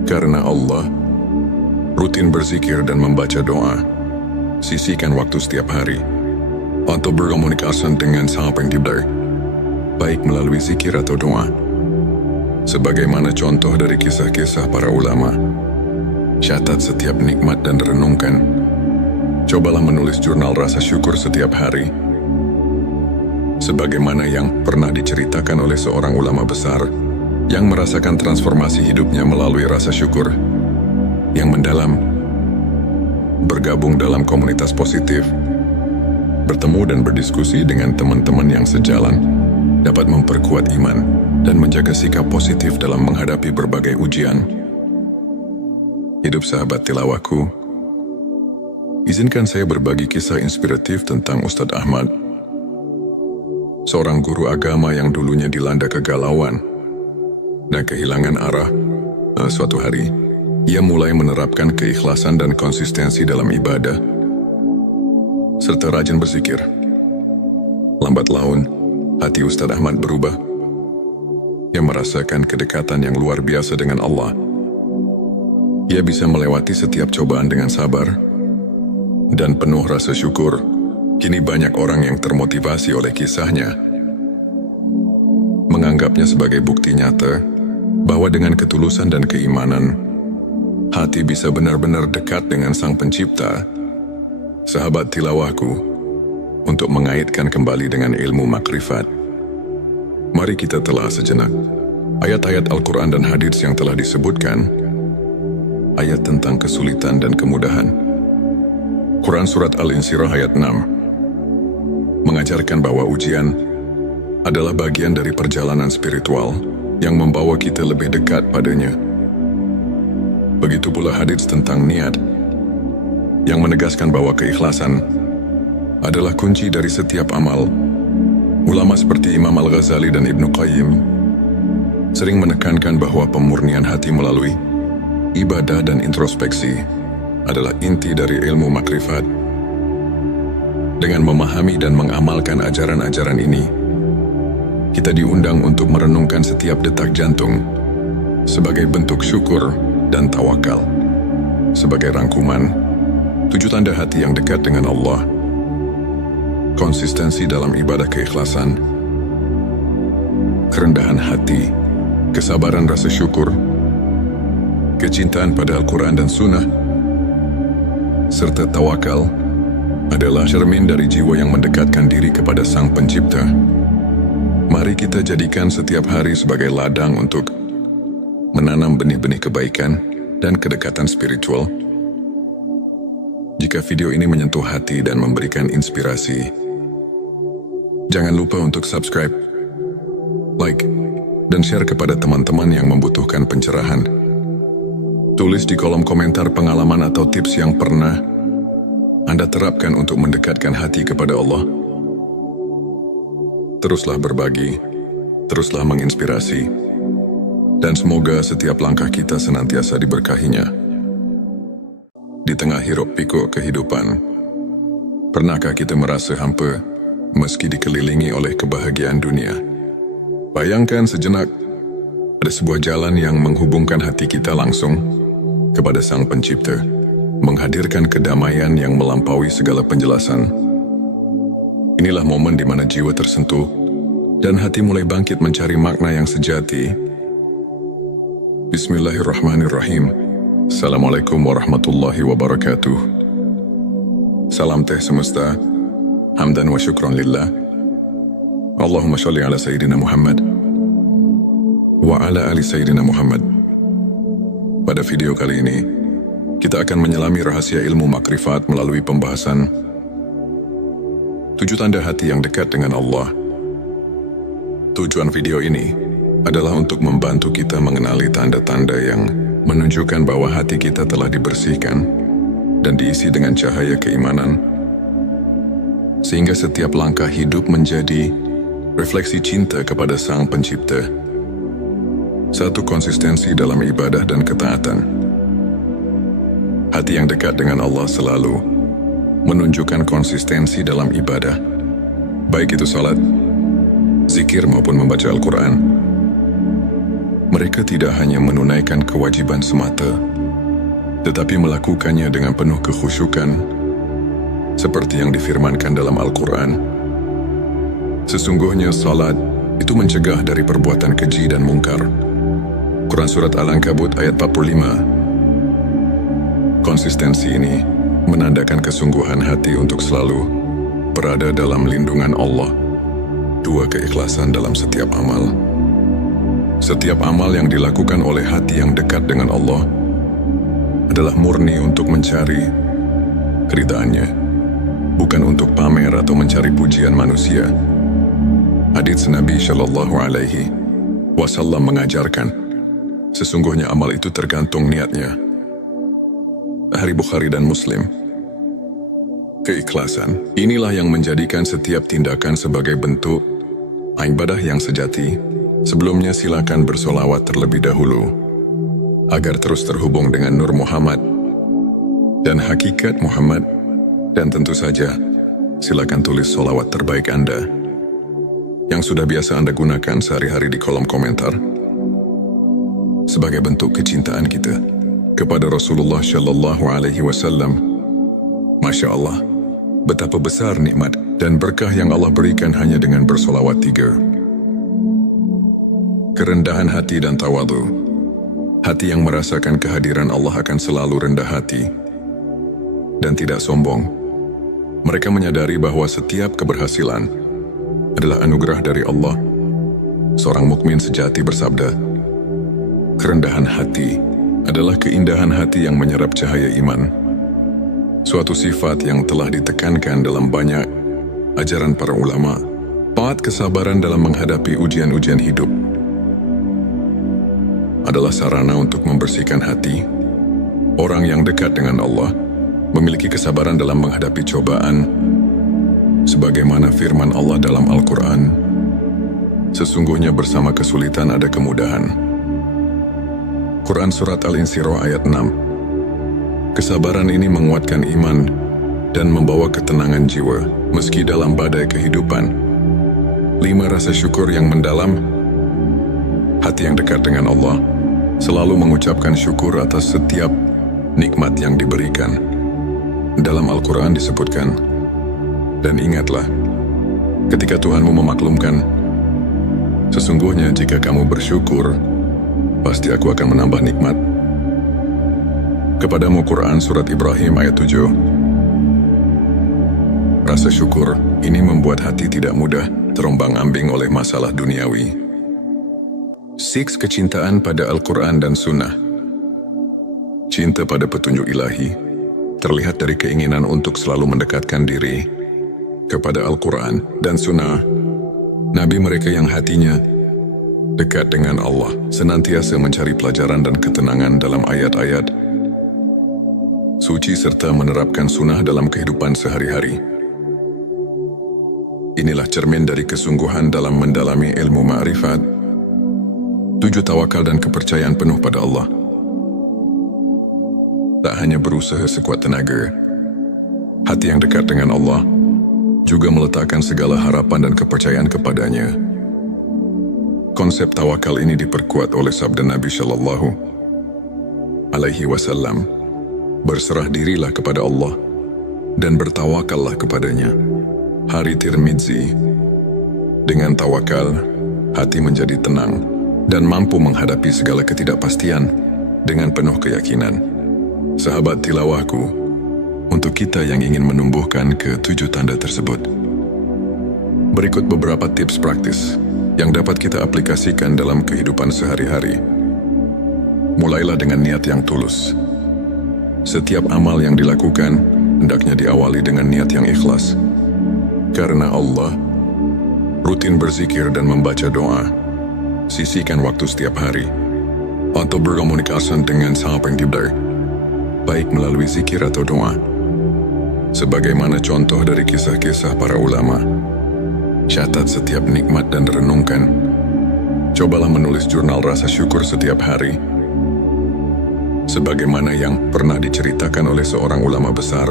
Karena Allah, rutin berzikir dan membaca doa. Sisihkan waktu setiap hari untuk berkomunikasi dengan Sang Pencipta, baik melalui zikir atau doa. Sebagaimana contoh dari kisah-kisah para ulama, catat setiap nikmat dan renungkan. Cobalah menulis jurnal rasa syukur setiap hari. Sebagaimana yang pernah diceritakan oleh seorang ulama besar yang merasakan transformasi hidupnya melalui rasa syukur yang mendalam. Bergabung dalam komunitas positif, bertemu dan berdiskusi dengan teman-teman yang sejalan, dapat memperkuat iman dan menjaga sikap positif dalam menghadapi berbagai ujian. Hidup sahabat tilawahku, izinkan saya berbagi kisah inspiratif tentang Ustadz Ahmad, seorang guru agama yang dulunya dilanda kegalauan dan kehilangan arah. Suatu hari, ia mulai menerapkan keikhlasan dan konsistensi dalam ibadah, serta rajin berzikir. Lambat laun, hati Ustadz Ahmad berubah. Ia merasakan kedekatan yang luar biasa dengan Allah. Ia bisa melewati setiap cobaan dengan sabar dan penuh rasa syukur. Kini banyak orang yang termotivasi oleh kisahnya, menganggapnya sebagai bukti nyata bahwa dengan ketulusan dan keimanan, hati bisa benar-benar dekat dengan Sang Pencipta. Sahabat tilawahku, untuk mengaitkan kembali dengan ilmu makrifat, mari kita telah sejenak ayat-ayat Al-Quran dan hadits yang telah disebutkan, ayat tentang kesulitan dan kemudahan. Quran Surat Al-Insyirah ayat 6 mengajarkan bahwa ujian adalah bagian dari perjalanan spiritual yang membawa kita lebih dekat padanya. Begitu pula hadits tentang niat, yang menegaskan bahwa keikhlasan adalah kunci dari setiap amal. Ulama seperti Imam Al-Ghazali dan Ibnu Qayyim sering menekankan bahwa pemurnian hati melalui ibadah dan introspeksi adalah inti dari ilmu makrifat. Dengan memahami dan mengamalkan ajaran-ajaran ini, kita diundang untuk merenungkan setiap detak jantung sebagai bentuk syukur dan tawakal. Sebagai rangkuman, 7 tanda hati yang dekat dengan Allah: konsistensi dalam ibadah keikhlasan, kerendahan hati, kesabaran rasa syukur, kecintaan pada Al-Quran dan Sunnah, serta tawakal adalah cermin dari jiwa yang mendekatkan diri kepada Sang Pencipta. Mari kita jadikan setiap hari sebagai ladang untuk menanam benih-benih kebaikan dan kedekatan spiritual. Jika video ini menyentuh hati dan memberikan inspirasi, jangan lupa untuk subscribe, like, dan share kepada teman-teman yang membutuhkan pencerahan. Tulis di kolom komentar pengalaman atau tips yang pernah Anda terapkan untuk mendekatkan hati kepada Allah. Teruslah berbagi, teruslah menginspirasi, dan semoga setiap langkah kita senantiasa diberkahinya. Di tengah hiruk pikuk kehidupan, pernahkah kita merasa hampa meski dikelilingi oleh kebahagiaan dunia? Bayangkan sejenak, ada sebuah jalan yang menghubungkan hati kita langsung kepada Sang Pencipta, menghadirkan kedamaian yang melampaui segala penjelasan. Inilah momen di mana jiwa tersentuh dan hati mulai bangkit mencari makna yang sejati. Bismillahirrahmanirrahim. Assalamualaikum warahmatullahi wabarakatuh. Salam teh semesta, hamdan wa syukran lillah. Allahumma sholli ala Sayyidina Muhammad wa ala ali Sayyidina Muhammad. Pada video kali ini, kita akan menyelami rahasia ilmu makrifat melalui pembahasan 7 tanda hati yang dekat dengan Allah. Tujuan video ini adalah untuk membantu kita mengenali tanda-tanda yang menunjukkan bahwa hati kita telah dibersihkan dan diisi dengan cahaya keimanan, sehingga setiap langkah hidup menjadi refleksi cinta kepada Sang Pencipta. 1. Konsistensi dalam ibadah dan ketaatan. Hati yang dekat dengan Allah selalu menunjukkan konsistensi dalam ibadah, baik itu salat, zikir maupun membaca Al-Quran. Mereka tidak hanya menunaikan kewajiban semata, tetapi melakukannya dengan penuh kekhusyukan, seperti yang difirmankan dalam Al-Quran. Sesungguhnya salat itu mencegah dari perbuatan keji dan mungkar. Quran Surat Al-Ankabut ayat 45. Konsistensi ini menandakan kesungguhan hati untuk selalu berada dalam lindungan Allah. 2. Keikhlasan dalam setiap amal. Setiap amal yang dilakukan oleh hati yang dekat dengan Allah adalah murni untuk mencari keridhaannya, bukan untuk pamer atau mencari pujian manusia. Hadits Nabi Shallallahu Alaihi Wasallam mengajarkan, sesungguhnya amal itu tergantung niatnya. Hari Bukhari dan Muslim. Keikhlasan inilah yang menjadikan setiap tindakan sebagai bentuk ibadah yang sejati. Sebelumnya silakan bersolawat terlebih dahulu. agar terus terhubung dengan Nur Muhammad dan hakikat Muhammad. Dan tentu saja, silakan tulis sholawat terbaik Anda yang sudah biasa Anda gunakan sehari-hari di kolom komentar sebagai bentuk kecintaan kita kepada Rasulullah Shallallahu Alaihi Wasallam. Masya Allah, betapa besar nikmat dan berkah yang Allah berikan hanya dengan bersolawat 3. Kerendahan hati dan tawadu. Hati yang merasakan kehadiran Allah akan selalu rendah hati dan tidak sombong. Mereka menyadari bahwa setiap keberhasilan adalah anugerah dari Allah. Seorang mukmin sejati bersabda, kerendahan hati adalah keindahan hati yang menyerap cahaya iman. Suatu sifat yang telah ditekankan dalam banyak ajaran para ulama. Taat kesabaran dalam menghadapi ujian-ujian hidup adalah sarana untuk membersihkan hati. Orang yang dekat dengan Allah memiliki kesabaran dalam menghadapi cobaan, sebagaimana firman Allah dalam Al-Quran, sesungguhnya bersama kesulitan ada kemudahan. Quran Surat Al-Insyirah ayat 6. Kesabaran ini menguatkan iman dan membawa ketenangan jiwa, meski dalam badai kehidupan. 5. Rasa syukur yang mendalam. Hati yang dekat dengan Allah selalu mengucapkan syukur atas setiap nikmat yang diberikan. Dalam Al-Quran disebutkan, dan ingatlah, ketika Tuhanmu memaklumkan, sesungguhnya jika kamu bersyukur, pasti aku akan menambah nikmat. Kepadamu Quran Surat Ibrahim ayat 7. Rasa syukur ini membuat hati tidak mudah terombang-ambing oleh masalah duniawi. 6. Kecintaan pada Al-Quran dan Sunnah. Cinta pada petunjuk ilahi terlihat dari keinginan untuk selalu mendekatkan diri kepada Al-Quran dan Sunnah. Nabi mereka yang hatinya dekat dengan Allah senantiasa mencari pelajaran dan ketenangan dalam ayat-ayat suci serta menerapkan sunnah dalam kehidupan sehari-hari. Inilah cermin dari kesungguhan dalam mendalami ilmu ma'rifat. 7. Tawakal dan kepercayaan penuh pada Allah. Tak hanya berusaha sekuat tenaga, hati yang dekat dengan Allah juga meletakkan segala harapan dan kepercayaan kepadanya. Konsep tawakal ini diperkuat oleh sabda Nabi Shallallahu Alaihi Wasallam, berserah dirilah kepada Allah dan bertawakallah kepadanya. Hari Tirmidzi. Dengan tawakal, hati menjadi tenang dan mampu menghadapi segala ketidakpastian dengan penuh keyakinan. Sahabat tilawahku, untuk kita yang ingin menumbuhkan ke-7 tanda tersebut, berikut beberapa tips praktis yang dapat kita aplikasikan dalam kehidupan sehari-hari. Mulailah dengan niat yang tulus. Setiap amal yang dilakukan hendaknya diawali dengan niat yang ikhlas. Karena Allah, rutin berzikir dan membaca doa. Sisihkan waktu setiap hari untuk berkomunikasi dengan Sang Pencipta, baik melalui zikir atau doa. Sebagaimana contoh dari kisah-kisah para ulama, catat setiap nikmat dan renungkan. Cobalah menulis jurnal rasa syukur setiap hari. Sebagaimana yang pernah diceritakan oleh seorang ulama besar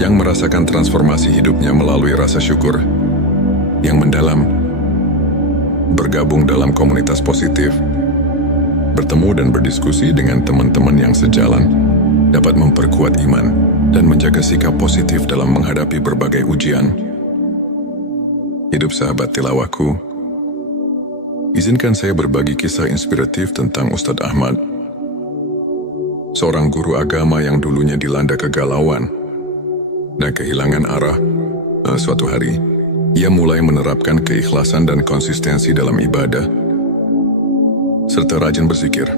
yang merasakan transformasi hidupnya melalui rasa syukur yang mendalam. Bergabung dalam komunitas positif, bertemu dan berdiskusi dengan teman-teman yang sejalan, dapat memperkuat iman dan menjaga sikap positif dalam menghadapi berbagai ujian. Hidup sahabat tilawahku, izinkan saya berbagi kisah inspiratif tentang Ustadz Ahmad, seorang guru agama yang dulunya dilanda kegalauan dan kehilangan arah. Suatu hari, ia mulai menerapkan keikhlasan dan konsistensi dalam ibadah, serta rajin berzikir.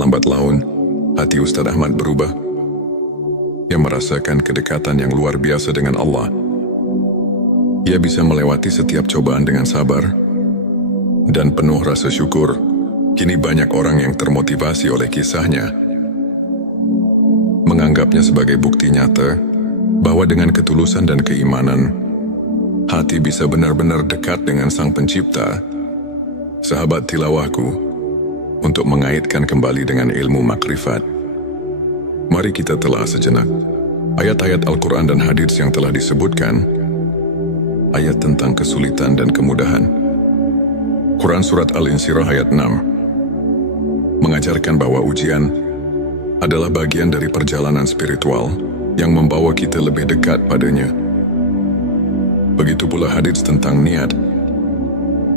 Lambat laun, hati Ustadz Ahmad berubah. Ia merasakan kedekatan yang luar biasa dengan Allah. Ia bisa melewati setiap cobaan dengan sabar dan penuh rasa syukur. Kini banyak orang yang termotivasi oleh kisahnya, menganggapnya sebagai bukti nyata bahwa dengan ketulusan dan keimanan, hati bisa benar-benar dekat dengan Sang Pencipta. Sahabat tilawahku, untuk mengaitkan kembali dengan ilmu makrifat. Mari kita telah sejenak ayat-ayat Al-Quran dan hadits yang telah disebutkan, ayat tentang kesulitan dan kemudahan. Quran Surat Al-Insyirah ayat 6 mengajarkan bahwa ujian adalah bagian dari perjalanan spiritual yang membawa kita lebih dekat padanya. Begitu pula hadits tentang niat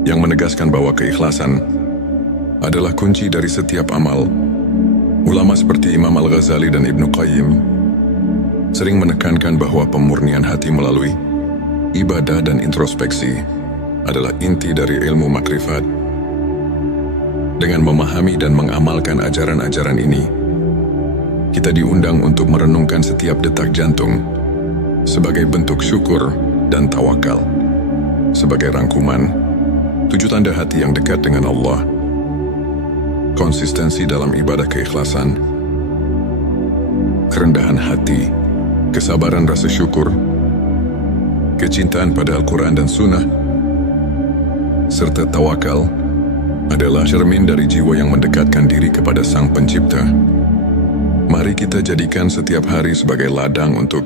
yang menegaskan bahwa keikhlasan adalah kunci dari setiap amal. Ulama seperti Imam Al-Ghazali dan Ibnu Qayyim sering menekankan bahwa pemurnian hati melalui ibadah dan introspeksi adalah inti dari ilmu makrifat. Dengan memahami dan mengamalkan ajaran-ajaran ini, kita diundang untuk merenungkan setiap detak jantung sebagai bentuk syukur dan tawakal. Sebagai rangkuman, 7 tanda hati yang dekat dengan Allah: konsistensi dalam ibadah keikhlasan, kerendahan hati, kesabaran rasa syukur, kecintaan pada Al-Quran dan Sunnah, serta tawakal adalah cermin dari jiwa yang mendekatkan diri kepada Sang Pencipta. Mari kita jadikan setiap hari sebagai ladang untuk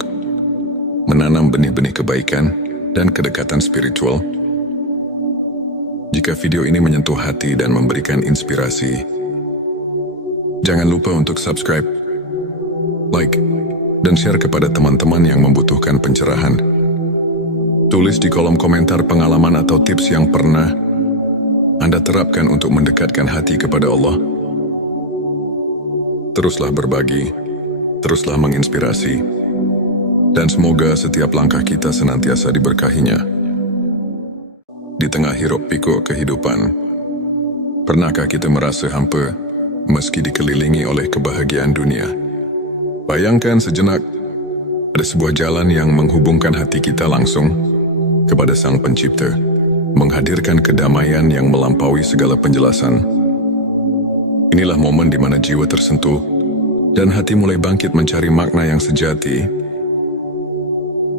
menanam benih-benih kebaikan dan kedekatan spiritual. Jika video ini menyentuh hati dan memberikan inspirasi, jangan lupa untuk subscribe, like, dan share kepada teman-teman yang membutuhkan pencerahan. Tulis di kolom komentar pengalaman atau tips yang pernah Anda terapkan untuk mendekatkan hati kepada Allah. Teruslah berbagi, teruslah menginspirasi, dan semoga setiap langkah kita senantiasa diberkahinya. Di tengah hiruk pikuk kehidupan, pernahkah kita merasa hampa meski dikelilingi oleh kebahagiaan dunia? Bayangkan sejenak, ada sebuah jalan yang menghubungkan hati kita langsung kepada Sang Pencipta, menghadirkan kedamaian yang melampaui segala penjelasan. Inilah momen di mana jiwa tersentuh dan hati mulai bangkit mencari makna yang sejati.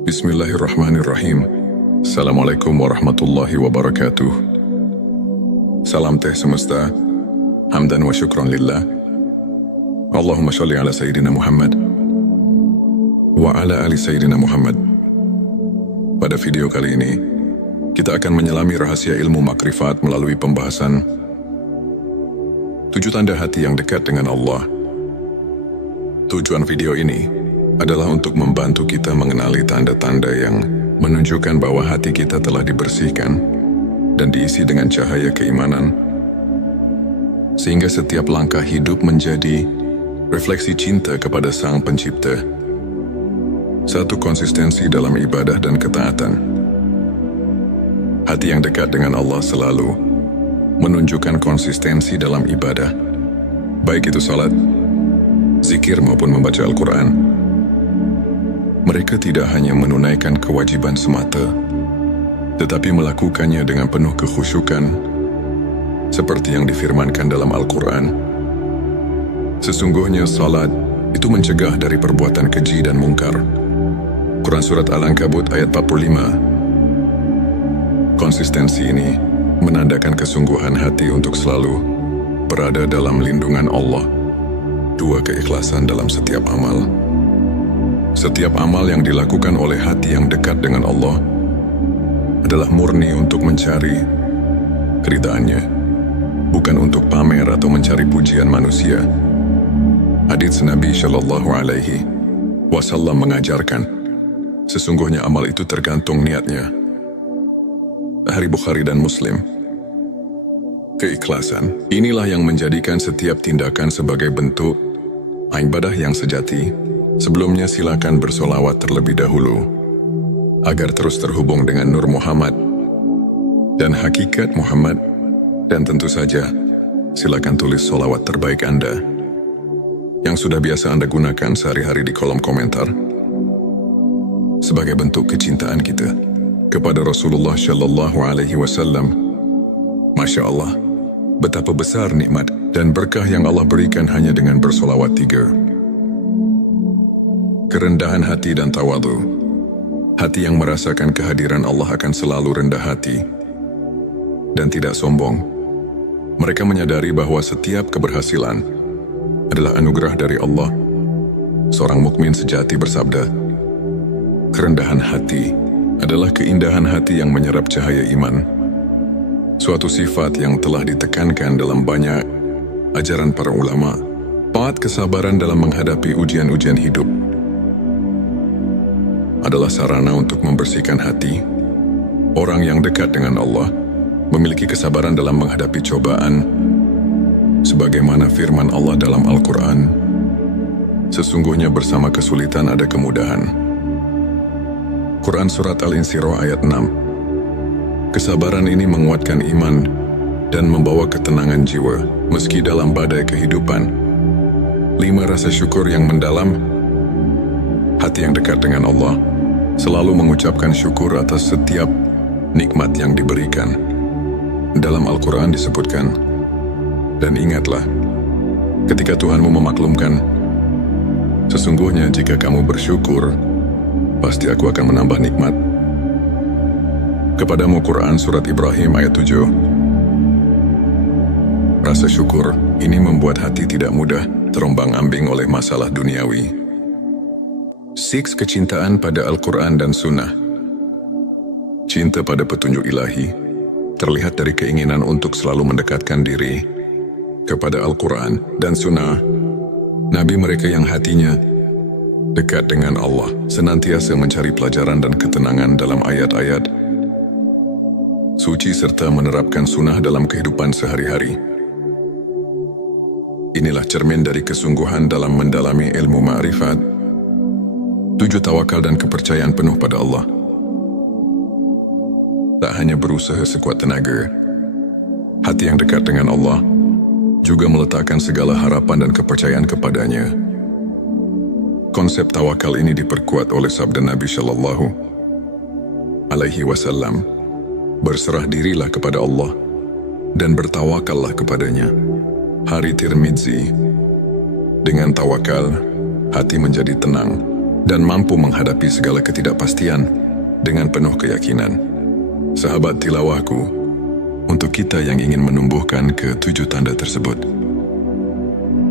Bismillahirrahmanirrahim. Assalamualaikum warahmatullahi wabarakatuh. Salam teh semesta, hamdan wa syukran lillah. Allahumma sholli ala Sayyidina Muhammad wa ala ali Sayyidina Muhammad. Pada video kali ini, kita akan menyelami rahasia ilmu makrifat melalui pembahasan 7 tanda hati yang dekat dengan Allah. Tujuan video ini adalah untuk membantu kita mengenali tanda-tanda yang menunjukkan bahwa hati kita telah dibersihkan dan diisi dengan cahaya keimanan, sehingga setiap langkah hidup menjadi refleksi cinta kepada Sang Pencipta. 1. Konsistensi dalam ibadah dan ketaatan. Hati yang dekat dengan Allah selalu menunjukkan konsistensi dalam ibadah, baik itu salat, zikir maupun membaca Al-Quran. Mereka tidak hanya menunaikan kewajiban semata, tetapi melakukannya dengan penuh kekhusyukan, seperti yang difirmankan dalam Al-Quran. Sesungguhnya salat itu mencegah dari perbuatan keji dan mungkar. Quran Surat Al-Ankabut ayat 45. Konsistensi ini menandakan kesungguhan hati untuk selalu berada dalam lindungan Allah. 2. Keikhlasan dalam setiap amal. Setiap amal yang dilakukan oleh hati yang dekat dengan Allah adalah murni untuk mencari keridhaannya, bukan untuk pamer atau mencari pujian manusia. Hadits Nabi Shallallahu Alaihi Wasallam mengajarkan, sesungguhnya amal itu tergantung niatnya. Hari Bukhari dan Muslim. Keikhlasan inilah yang menjadikan setiap tindakan sebagai bentuk ibadah yang sejati. Sebelumnya silakan bersolawat terlebih dahulu agar terus terhubung dengan Nur Muhammad dan hakikat Muhammad, dan tentu saja silakan tulis solawat terbaik Anda yang sudah biasa Anda gunakan sehari-hari di kolom komentar sebagai bentuk kecintaan kita kepada Rasulullah Shallallahu Alaihi Wasallam. Masya Allah, betapa besar nikmat dan berkah yang Allah berikan hanya dengan bersolawat 3. Kerendahan hati dan tawadhu. Hati yang merasakan kehadiran Allah akan selalu rendah hati dan tidak sombong. Mereka menyadari bahwa setiap keberhasilan adalah anugerah dari Allah. Seorang mukmin sejati bersabda, "Kerendahan hati adalah keindahan hati yang menyerap cahaya iman." Suatu sifat yang telah ditekankan dalam banyak ajaran para ulama. Paat kesabaran dalam menghadapi ujian-ujian hidup adalah sarana untuk membersihkan hati. Orang yang dekat dengan Allah memiliki kesabaran dalam menghadapi cobaan, sebagaimana firman Allah dalam Al-Quran, "Sesungguhnya bersama kesulitan ada kemudahan." Quran Surat Al-Insyirah ayat 6. Kesabaran ini menguatkan iman dan membawa ketenangan jiwa meski dalam badai kehidupan. 5. Rasa syukur yang mendalam. Hati yang dekat dengan Allah selalu mengucapkan syukur atas setiap nikmat yang diberikan. Dalam Al-Quran disebutkan, "Dan ingatlah, ketika Tuhanmu memaklumkan, sesungguhnya jika kamu bersyukur, pasti aku akan menambah nikmat." Kepadamu Quran Surat Ibrahim ayat 7. Rasa syukur ini membuat hati tidak mudah terombang-ambing oleh masalah duniawi. 6. Kecintaan pada Al-Quran dan Sunnah. Cinta pada petunjuk ilahi terlihat dari keinginan untuk selalu mendekatkan diri kepada Al-Quran dan Sunnah. Nabi mereka yang hatinya dekat dengan Allah senantiasa mencari pelajaran dan ketenangan dalam ayat-ayat suci serta menerapkan sunnah dalam kehidupan sehari-hari. Inilah cermin dari kesungguhan dalam mendalami ilmu ma'rifat. 7. Tawakal dan kepercayaan penuh pada Allah. Tak hanya berusaha sekuat tenaga, hati yang dekat dengan Allah juga meletakkan segala harapan dan kepercayaan kepadanya. Konsep tawakal ini diperkuat oleh sabda Nabi Shallallahu Alaihi Wasallam, "Berserah dirilah kepada Allah dan bertawakallah kepadanya." Hari Tirmidzi. Dengan tawakal, hati menjadi tenang dan mampu menghadapi segala ketidakpastian dengan penuh keyakinan. Sahabat tilawahku, untuk kita yang ingin menumbuhkan ke-7 tanda tersebut,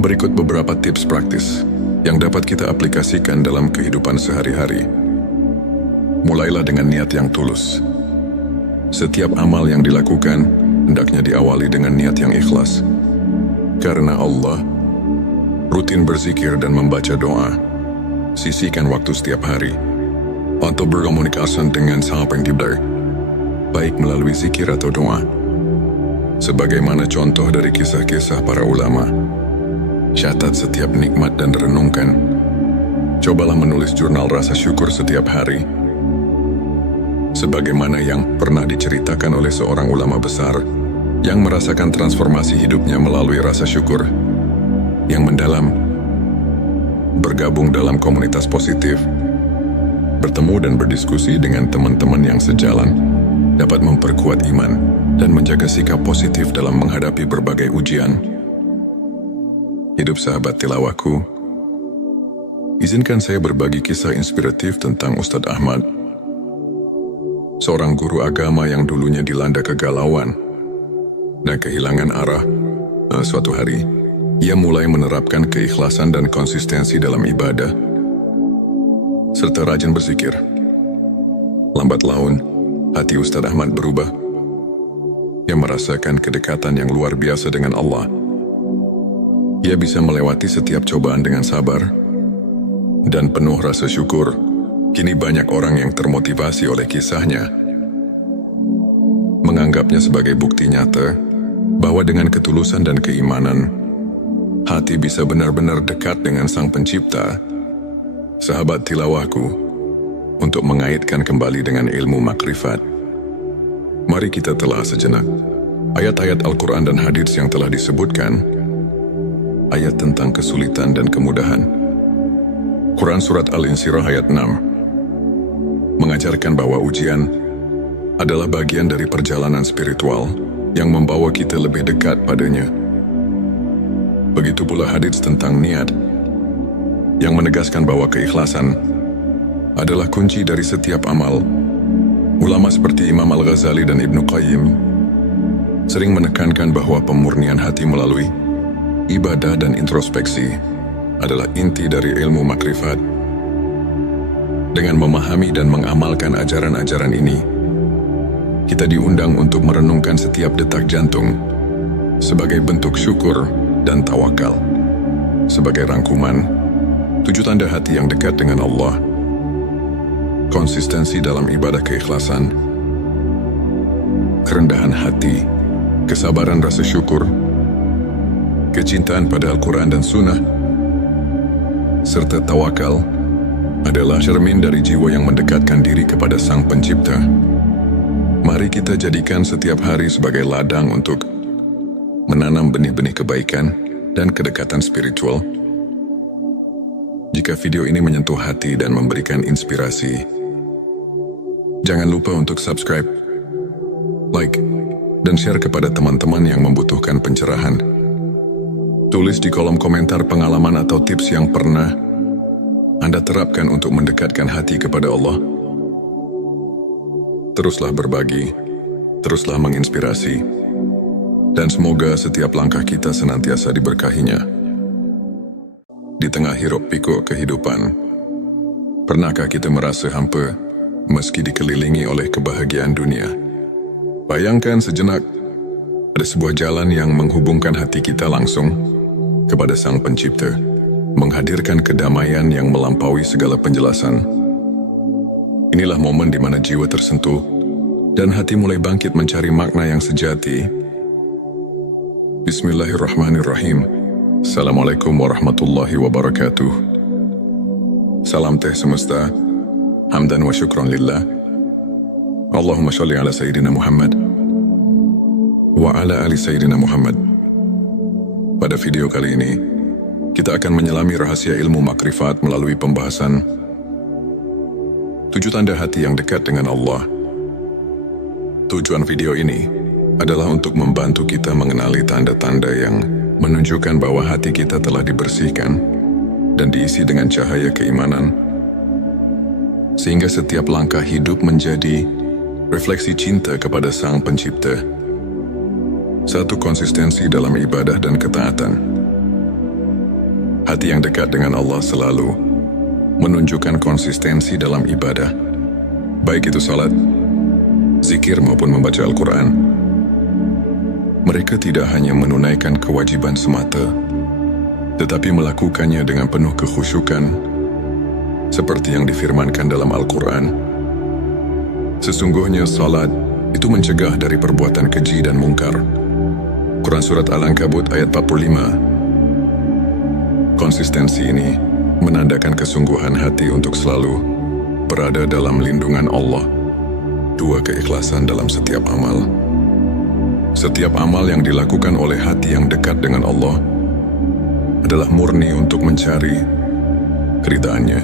berikut beberapa tips praktis yang dapat kita aplikasikan dalam kehidupan sehari-hari. Mulailah dengan niat yang tulus. Setiap amal yang dilakukan hendaknya diawali dengan niat yang ikhlas. Karena Allah, rutin berzikir dan membaca doa. Sisihkan waktu setiap hari untuk berkomunikasi dengan Sang Pencipta, baik melalui zikir atau doa. Sebagaimana contoh dari kisah-kisah para ulama, catat setiap nikmat dan renungkan. Cobalah menulis jurnal rasa syukur setiap hari. Sebagaimana yang pernah diceritakan oleh seorang ulama besar yang merasakan transformasi hidupnya melalui rasa syukur yang mendalam. Bergabung dalam komunitas positif, bertemu dan berdiskusi dengan teman-teman yang sejalan dapat memperkuat iman dan menjaga sikap positif dalam menghadapi berbagai ujian. Hidup sahabat tilawahku, izinkan saya berbagi kisah inspiratif tentang Ustadz Ahmad, seorang guru agama yang dulunya dilanda kegalauan dan kehilangan arah. Suatu hari, ia mulai menerapkan keikhlasan dan konsistensi dalam ibadah, serta rajin berzikir. Lambat laun, hati Ustadz Ahmad berubah. Ia merasakan kedekatan yang luar biasa dengan Allah. Ia bisa melewati setiap cobaan dengan sabar dan penuh rasa syukur. Kini banyak orang yang termotivasi oleh kisahnya, menganggapnya sebagai bukti nyata bahwa dengan ketulusan dan keimanan, hati bisa benar-benar dekat dengan Sang Pencipta. Sahabat tilawahku, untuk mengaitkan kembali dengan ilmu makrifat, mari kita telah sejenak ayat-ayat Al-Quran dan hadits yang telah disebutkan, ayat tentang kesulitan dan kemudahan. Quran Surat Al-Insyirah ayat 6 mengajarkan bahwa ujian adalah bagian dari perjalanan spiritual yang membawa kita lebih dekat padanya. Begitu pula hadits tentang niat, yang menegaskan bahwa keikhlasan adalah kunci dari setiap amal. Ulama seperti Imam Al-Ghazali dan Ibnu Qayyim sering menekankan bahwa pemurnian hati melalui ibadah dan introspeksi adalah inti dari ilmu makrifat. Dengan memahami dan mengamalkan ajaran-ajaran ini, kita diundang untuk merenungkan setiap detak jantung sebagai bentuk syukur dan tawakal. Sebagai rangkuman, 7 tanda hati yang dekat dengan Allah: konsistensi dalam ibadah keikhlasan, kerendahan hati, kesabaran rasa syukur, kecintaan pada Al-Quran dan Sunnah, serta tawakal adalah cermin dari jiwa yang mendekatkan diri kepada Sang Pencipta. Mari kita jadikan setiap hari sebagai ladang untuk menanam benih-benih kebaikan dan kedekatan spiritual. Jika video ini menyentuh hati dan memberikan inspirasi, jangan lupa untuk subscribe, like, dan share kepada teman-teman yang membutuhkan pencerahan. Tulis di kolom komentar pengalaman atau tips yang pernah Anda terapkan untuk mendekatkan hati kepada Allah. Teruslah berbagi, teruslah menginspirasi, dan semoga setiap langkah kita senantiasa diberkahinya. Di tengah hiruk pikuk kehidupan, pernahkah kita merasa hampa meski dikelilingi oleh kebahagiaan dunia? Bayangkan sejenak, ada sebuah jalan yang menghubungkan hati kita langsung kepada Sang Pencipta, menghadirkan kedamaian yang melampaui segala penjelasan. Inilah momen di mana jiwa tersentuh dan hati mulai bangkit mencari makna yang sejati. Bismillahirrahmanirrahim. Assalamualaikum warahmatullahi wabarakatuh. Salam teh semesta, hamdan wa syukran lillah. Allahumma sholli ala Sayyidina Muhammad wa ala ali Sayyidina Muhammad. Pada video kali ini, kita akan menyelami rahasia ilmu makrifat melalui pembahasan 7 tanda hati yang dekat dengan Allah. Tujuan video ini adalah untuk membantu kita mengenali tanda-tanda yang menunjukkan bahwa hati kita telah dibersihkan dan diisi dengan cahaya keimanan, sehingga setiap langkah hidup menjadi refleksi cinta kepada Sang Pencipta. 1. Konsistensi dalam ibadah dan ketaatan. Hati yang dekat dengan Allah selalu menunjukkan konsistensi dalam ibadah, baik itu salat, zikir maupun membaca Al-Quran. Mereka tidak hanya menunaikan kewajiban semata, tetapi melakukannya dengan penuh kekhusyukan, seperti yang difirmankan dalam Al-Quran. Sesungguhnya salat itu mencegah dari perbuatan keji dan mungkar. Quran Surat Al-Ankabut ayat 45. Konsistensi ini menandakan kesungguhan hati untuk selalu berada dalam lindungan Allah. 2. Keikhlasan dalam setiap amal. Setiap amal yang dilakukan oleh hati yang dekat dengan Allah adalah murni untuk mencari keridhaannya,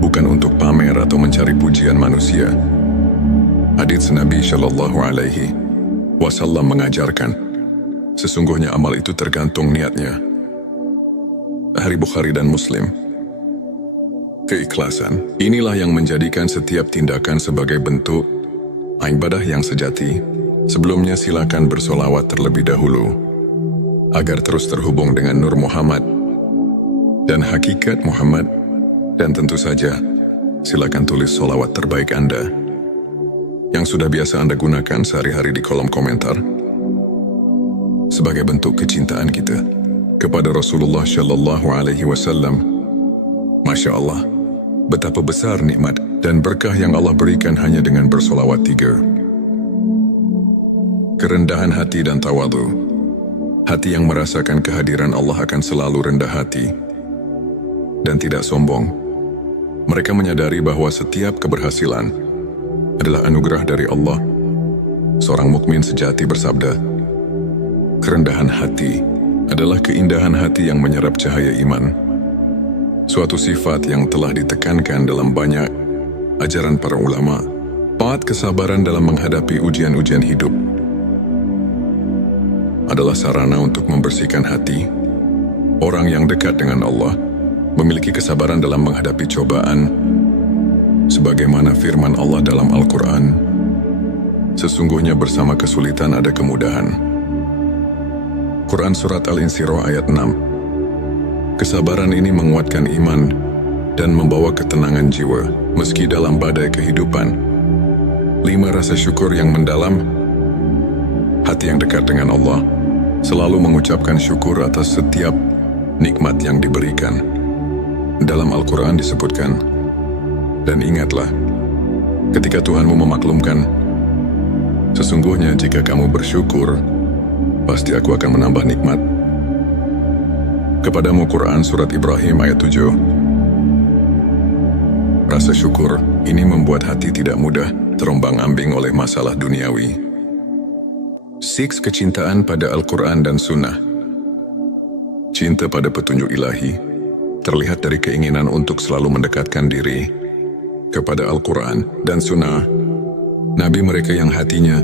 bukan untuk pamer atau mencari pujian manusia. Hadits Nabi Shallallahu Alaihi Wasallam mengajarkan, sesungguhnya amal itu tergantung niatnya. Hari Bukhari dan Muslim. Keikhlasan inilah yang menjadikan setiap tindakan sebagai bentuk ibadah yang sejati. Sebelumnya silakan bersolawat terlebih dahulu agar terus terhubung dengan Nur Muhammad dan hakikat Muhammad, dan tentu saja silakan tulis solawat terbaik Anda yang sudah biasa Anda gunakan sehari-hari di kolom komentar sebagai bentuk kecintaan kita kepada Rasulullah Shallallahu Alaihi Wasallam. Masya Allah, betapa besar nikmat dan berkah yang Allah berikan hanya dengan bersolawat 3. Kerendahan hati dan tawadu. Hati yang merasakan kehadiran Allah akan selalu rendah hati dan tidak sombong. Mereka menyadari bahwa setiap keberhasilan adalah anugerah dari Allah. Seorang mukmin sejati bersabda, kerendahan hati adalah keindahan hati yang menyerap cahaya iman. Suatu sifat yang telah ditekankan dalam banyak ajaran para ulama. 4. Kesabaran dalam menghadapi ujian-ujian hidup adalah sarana untuk membersihkan hati. Orang yang dekat dengan Allah memiliki kesabaran dalam menghadapi cobaan, sebagaimana firman Allah dalam Al-Quran. Sesungguhnya bersama kesulitan ada kemudahan. Quran Surat Al-Insyirah ayat 6. Kesabaran ini menguatkan iman dan membawa ketenangan jiwa, meski dalam badai kehidupan. 5. Rasa syukur yang mendalam. Hati yang dekat dengan Allah selalu mengucapkan syukur atas setiap nikmat yang diberikan. Dalam Al-Quran disebutkan, dan ingatlah, ketika Tuhanmu memaklumkan, sesungguhnya jika kamu bersyukur, pasti aku akan menambah nikmat. Kepadamu Quran Surat Ibrahim ayat 7. Rasa syukur ini membuat hati tidak mudah terombang-ambing oleh masalah duniawi. 6. Kecintaan pada Al-Quran dan Sunnah. Cinta pada petunjuk ilahi terlihat dari keinginan untuk selalu mendekatkan diri kepada Al-Quran dan Sunnah. Nabi mereka yang hatinya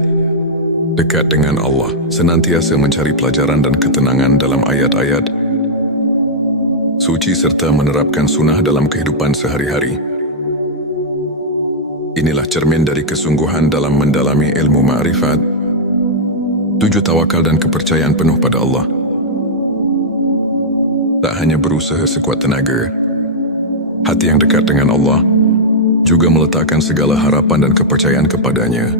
dekat dengan Allah senantiasa mencari pelajaran dan ketenangan dalam ayat-ayat suci serta menerapkan sunnah dalam kehidupan sehari-hari. Inilah cermin dari kesungguhan dalam mendalami ilmu ma'rifat. 7. Tawakal dan kepercayaan penuh pada Allah. Tak hanya berusaha sekuat tenaga, hati yang dekat dengan Allah juga meletakkan segala harapan dan kepercayaan kepadanya.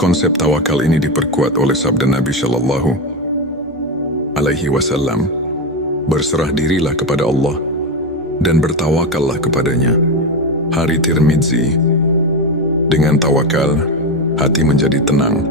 Konsep tawakal ini diperkuat oleh sabda Nabi Shallallahu Alaihi Wasallam, berserah dirilah kepada Allah dan bertawakallah kepadanya. Hari Tirmidzi. Dengan tawakal, hati menjadi tenang